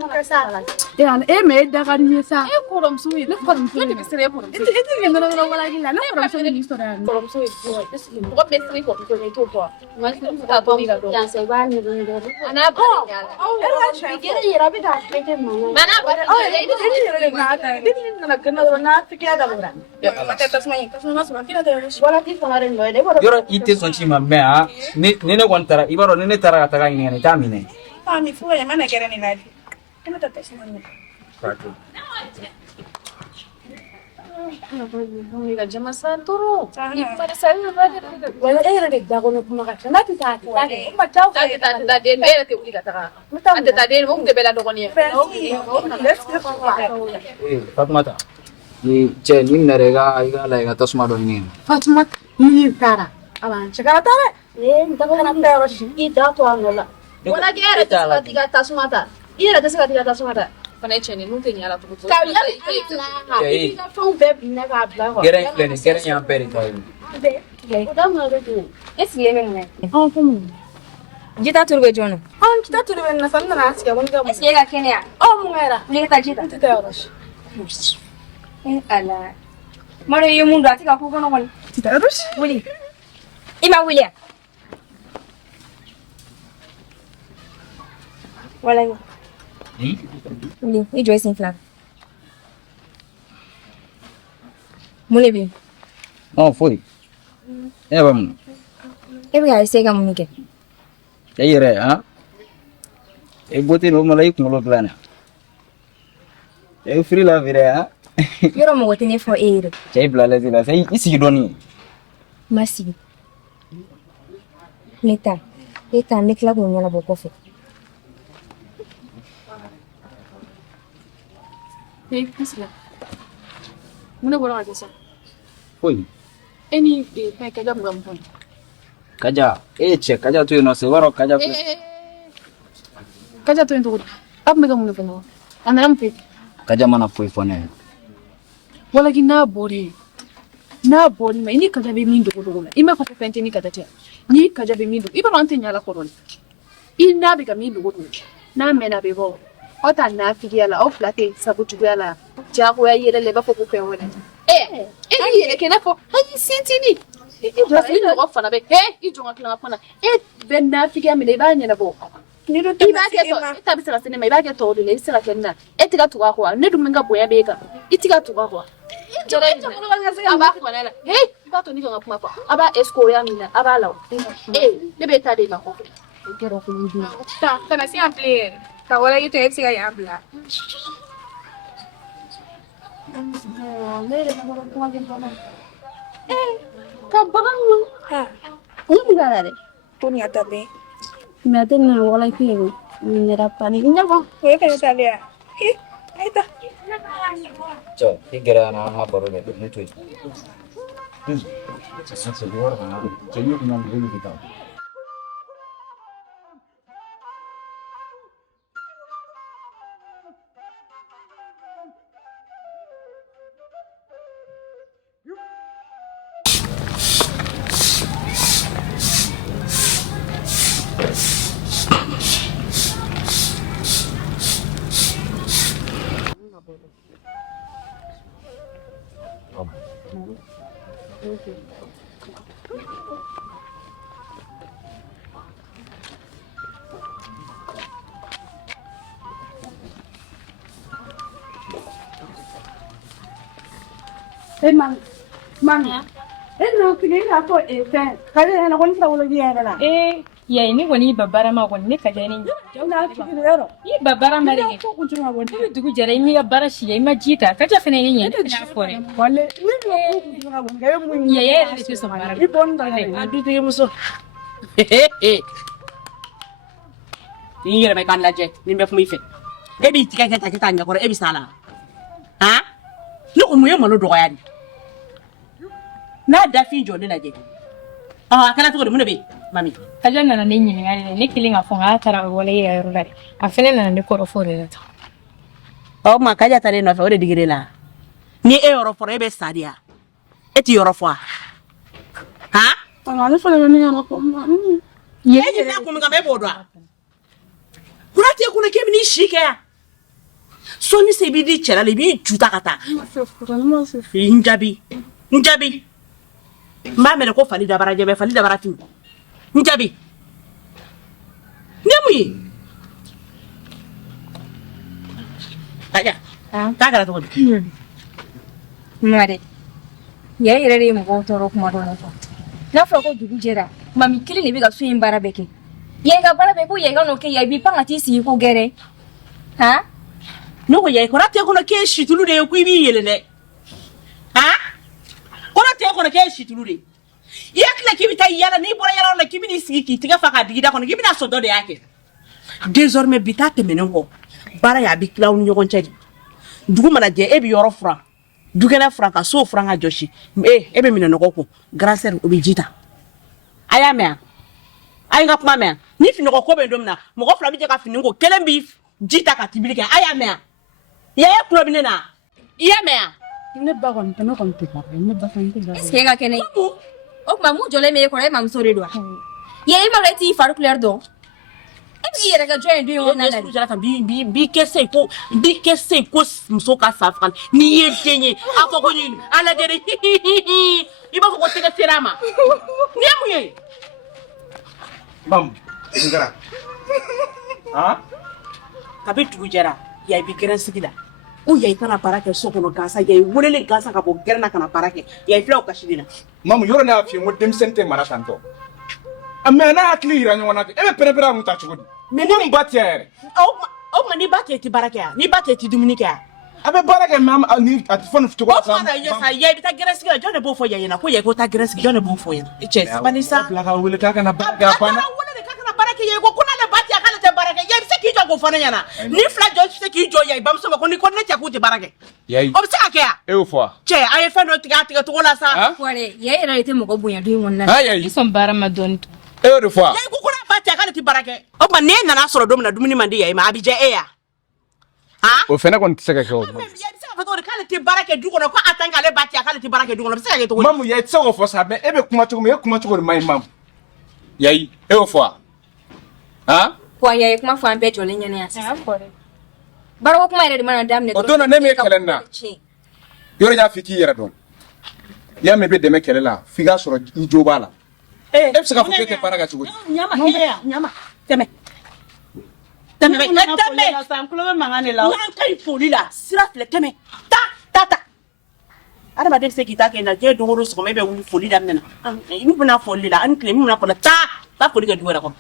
ba sa. Ya e me daga ni sa. E koram so e. Na koram so ni bisere koram so. Ite ni na na wala gila. Na koram so ni story. Koram so e join. Ko be sri ko ko ni to ko. Ngal ta to ni ga do. Jangan sebab ni dulu. Ana ba. Kita ni rapi dah. Mana ba. Yora ite son chima me a ne kontara ibaro ne tara kata ini ni tamine. Mami fu ya mana kere ni nadi. Kena tak tes mana. Katu. Amiga jama santoro. Pada saya ada. Wala era de dago no kuma ka. Nati ta ta. Ma chao. Ta den bela te uli kata. Ante ta den mo te bela dogoni. Fatmata. Ni che ni narega iga laega tasma do ini. Fatma ni tara. Aban chakara tara. Kita kan ada orang kita tu anggola. Wala ke era ta tiga tasmata. Era ta tiga tasmata. Pana cheni não tem ela tudo. Ei. Foi bebê na cabla. Gere plene gere yang peri tahu. Udah mana tu? Esse lemon né? Oh como. Jita turbe jono. Kita tu na sanna na aska wani ga. Esse ga kene ya. Oh mungera. Ni kita jita. Tita yoros. Ala. Maro yo mundo ati ka ko kono wali. Tita yoros. Wuli. Ima wuli. Wala. Wuli, i joy sin flag. Mule bi. Oh foi. Bam. E bi ai sega munike. Ire ha. E boti no malai kulo plana. E free la vire ha. Yoro mo wote ne for air. Chai blala zila sai isi doni. Masi. Neta. Eta nekla ko nyala boko fe. Hey, pisla. Muna bola ngata sa. Foi. Eni pe kaja mgam pon. Kaja. Che kaja tu no se waro kaja. Kaja to ento. Ab mega muna pon. Anaram pe. Kaja mana foi fone. Wala ki na bori. Na bori ma ini kaja be mindo ko dola. Ima ko pente ni kaja te. Ni kaja be mindo. Iba rante nyala ko dola. Ina be ka mindo ko dola. Na mena be bo. Ota na figiala o flate sabu tugala. Jago ya yele leba ko pe wala. Yele kena fo. Ai sentini. Ni no ofa na be. Ijonga kila ngapana. Ben na figia me leba nyana bo. Ni do Iba ke to. Ita bisala sene iba ke to le sila kenna. Etiga tuwa ko. Ne dum nga boya beka. Itiga tuwa ko. Aba ko na. Iba to ni jonga kuma ko. Aba esko ya mina. Aba lawo. Ne be ta de ma ko. Kero ko ni. Ta kana si amplier. Kawala itu ya sih kayak abla. Kabarang lu. Ini bukan ada. Punya tadi. Mete na wala kiyo. Nira pani. Inya ko. Kaya kayak tadi ya. Ayo. Cho, igera na ma baro ne tu. yayi ni wani babbara ma wani ka je ni yi babbara mare ne ni dugu jare mi ya bara shi yayi majita ka ta fene yin ya fore walle ni yayi da shi sabara adu te muso ni yere me kan laje ni be fumi fe e bi tika ta kita nya ko e bi sala ha ni umuye mo lo do ya di na da fi joni na je kala to ko mun be mami kaja nana ne nyini ngani ne kilinga fonga tara wala ya rulare afene nana ne koro fore ta ma kaja tare no fa ore digire la ni e oro fore be sadia e ti oro fo ha ngani fole ni yana ko ye ni na ko mi ga me bodwa kurati ko ne kemi ni shike ya so ni se bi di chela le bi juta kata njabi mba me ko fali da baraje be fali da barati njabi nemuyi aja ta kala to mare yayi rere mu ko toro kuma do na fa ko dugu jera mami kili ne bi ga suyin barabeke ye ga barabeke ye ga no ke ye bi panga ti si ko gere ha no ko ye ko rate ko no ke shitulu de ku bi yele ne ha ko rate ko no ke shitulu de yakla kibita yala ni bora yala na kibini sigi ki tiga faka digida kono kibina sodo de yake désormais bita temenengo bara ya bi klawn nyogon chadi dugu mana je e bi yoro fra dugena fra ka so fra nga joshi e be mineno ko grand sœur obi jita aya me ay nga kuma me ni fini ko be domna mo ko fra bi je ka fini ko kelembi jita ka tibilike aya me ya e club ni na iya me ne ba kon tano kon tipa ne ba kon tipa est-ce que nga kene o mamu jole me ko re mam sore do ye ma reti faru clair do e bi yere ga join do yo na na bi kesse ko muso ka safran ni ye tenye afoko ni ala dere iba ko tega serama ni amuye mam ngara ha kabitu jara ya bi keren sigida o ya itana parake sokono gasa ya wolele gasa ka bo gerna kana parake ya flaw kashidina mam yoro na afi mo dem sente maratanto amma na akli ira nyona e be pere mu ta chugodi me ni mbatiere o ma ni bate ti barake ya ni bate ti dominike ya abe barake mam ni atfon futugo sa o fa ya bi ta gereski la jone bo fo ya na ko ya ko ta gereski jone bo fo ya ches panisa la ka wele ka kana barake apana wolele ka kana barake ya ko kuna le bate ya kana te barake ya se ki jo ko fana yana ni fla jo se ki jo ya bam so ko ni ko ne ta ku ti barake yayi o se ake ya e o fo che ay fa no tiga to la sa wale yayi rete mo ko bunya do wonna yayi son barama don e o fo yayi ko kuna bate ya kana ti barake o ma ne na soro dom na dumuni mandi yayi ma abije e ya ha o fena kon tsaka ko kala ti barake du kono ko atanga le bati kala ti barake du kono se to mamu ye tsoko fo sa be e be kuma to mai mam yayi e o fo ha ko yayi kuma fa be jole nyane asa baro kuma ire mana damne o dona ne me kelenna yoro ja fiki yera don ya me be de me kelela figa soro ijo bala e se ka fo te paraga chugo nyama teme sankulo mangane la nan kai foli la sira fle teme ta ada ma de se kita ke na je do ro so me be wu foli da mena ni buna foli la an kle mi na foli ta foli ga duwara ko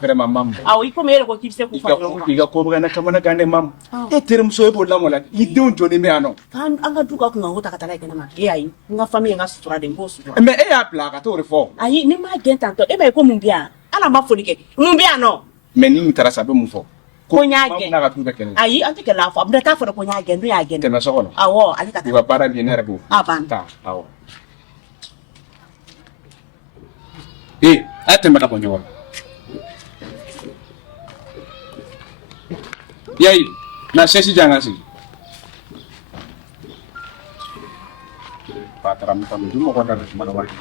vraiment mam aw iko me ko kibse ku fa iga ko bana kamana gane mam e terem so e bo la mola i don joni me ano kan anga duka ko ngota kata like na ma e ai nga famille nga sutura de ko sutura me e ya plaga to refo ai ni ma genta to e be ko mumbia ala ma foli ke mumbia no me ni tara sabe mu fo ko nyaage na ga tuba kelen ai anti ke la fo abda ta fo ko nyaage ndu yaage te na so kono awo ali kata wa para bien era bu aban ta awo ate maka bonyo yai na sesi jangan sih patram tam dulu mau dari mana lagi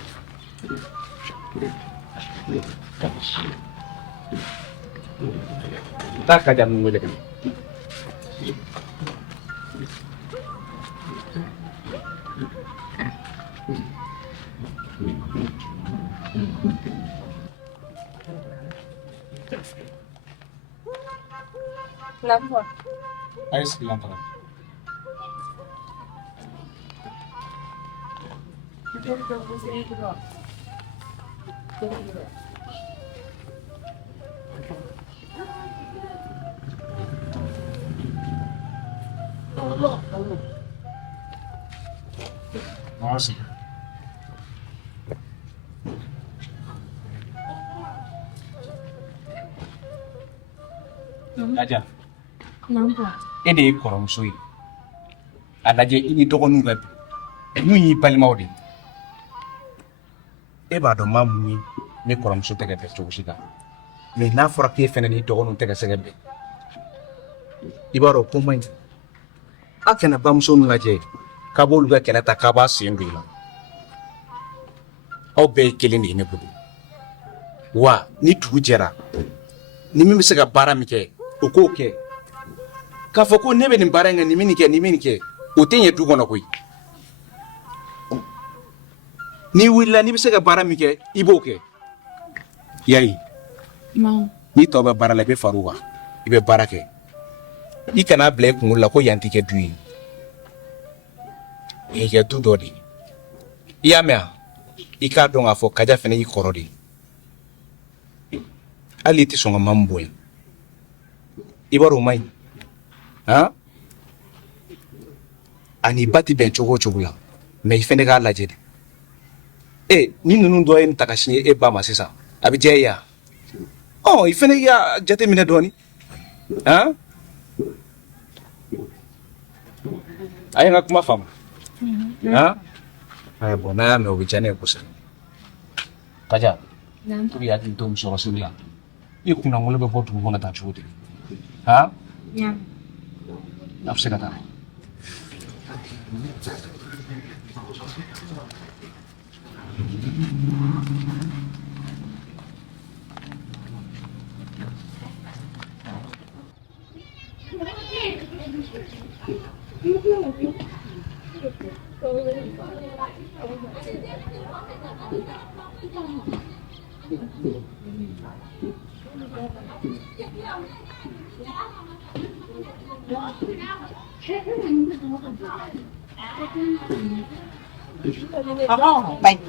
tak kajian mulai kan Kenapa? Ayo bilang apa? Makasih. Aja. Kenapa? Ini korong sui. Ada je ini dogonu gabi. Nyi palima odi. Eba do mamu ni korong su tege pe chusika. Me na fora ke fene ni dogonu tege segebe. Ibaro kumai. Akena bamso ngaje. Kabul ga kena ta kaba sindila. Au be kelini ne budu. Wa ni tujera. Ni mi se ga bara mi ke. O ko ke. Ka fɔ ko ne bɛ nin baara in kɛ ni min kɛ o tɛ ɲɛ du kɔnɔ koyi n'i wulila n'i bɛ se ka baara min kɛ i b'o kɛ yayi n'i tɔw bɛ baara la i bɛ far'u kan i bɛ baara kɛ i kana bila i kunkolo la ko yan t'i kɛ du ye i kɛ du dɔ de ye i y'a mɛn i k'a dɔn k'a fɔ kaja fana y'i kɔrɔ de ye hali i tɛ sɔn ka maamu bonya i b'a dɔn o man ɲi ani bati bɛn cogo o cogo la mais i fɛnɛ k'a lajɛ de ni ninnu dɔ ye nin ta ka sin e ba ma sisan a bɛ diya e ye i fɛnɛ y'a jateminɛ dɔɔni a ye n ka kuma faamu bon n'a y'a mɛn o bɛ diya ne ye kosɛbɛ kaja pour i hakili to musɔrɔsiri la i kunnangolo bɛ bɔ dugu kɔnɔ tan cogo di a bɛ se ka taa Baik.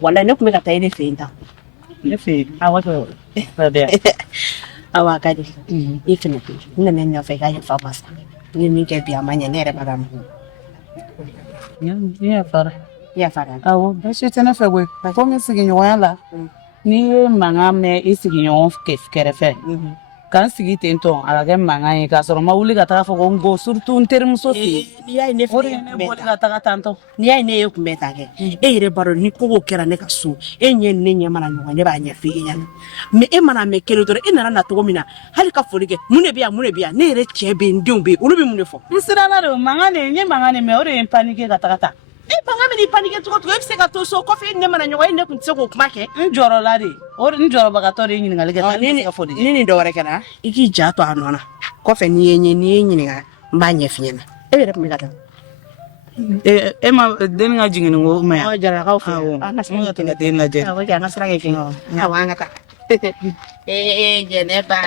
Wala ne kuma ka taa ne fɛ yen tan. Ne fɛ awa to awa ka di i fɛnɛ n nana nɔfɛ k'a yafa ma sa ni min kɛ bi a ma ɲɛ ne yɛrɛ b'a dɔn. yafara awɔ baasi tɛ ne fɛ koyi komi sigiɲɔgɔnya la n'i ye mankan mɛn i sigiɲɔgɔn kɛrɛfɛ k'an sigi ten tɔ a ka kɛ mankan ye k'a sɔrɔ n ma wuli ka taga fɔ ko n ko surtout n terimuso fɛ yen n'i y'a ye ne o de ye ne bɔli ka taga tantɔ n'i y'a ye ne ye kunbɛn ta kɛ e yɛrɛ b'a dɔn ni kogo kɛra ne ka so e ɲɛ ni ne ɲɛ mana ɲɔgɔn ne b'a ɲɛfɔ e ɲɛna mais e mana mɛn kelen dɔrɔn e nana na cogo min na hali ka foli kɛ mun de bɛ yan ne yɛrɛ cɛ bɛ yen n denw bɛ yen olu bɛ mun de fɔ n siranna de o mankan de n ye mankan de mɛn o de ye n panike ka taga ta e mankan min n'i panike cogo e bɛ se ka to so kɔfɛ e ne mana ɲɔgɔn e ne tun tɛ se k'o kuma kɛ n jɔrɔla de o de n jɔrɔbagatɔ de ye ɲininkali kɛ ni nin dɔ wɛrɛ kɛra i k'i ja to a nɔ na kɔfɛ n'i ye ɲininka n b'a ɲɛf'i ɲɛna e yɛrɛ tun bɛ ka taa e ma den ka jiginni ko ma yan jaralakaw fɛ an ka tɛmɛ den lajɛ awɔ an ka sira kɛ kɛ awɔ an ka taa jɛnɛba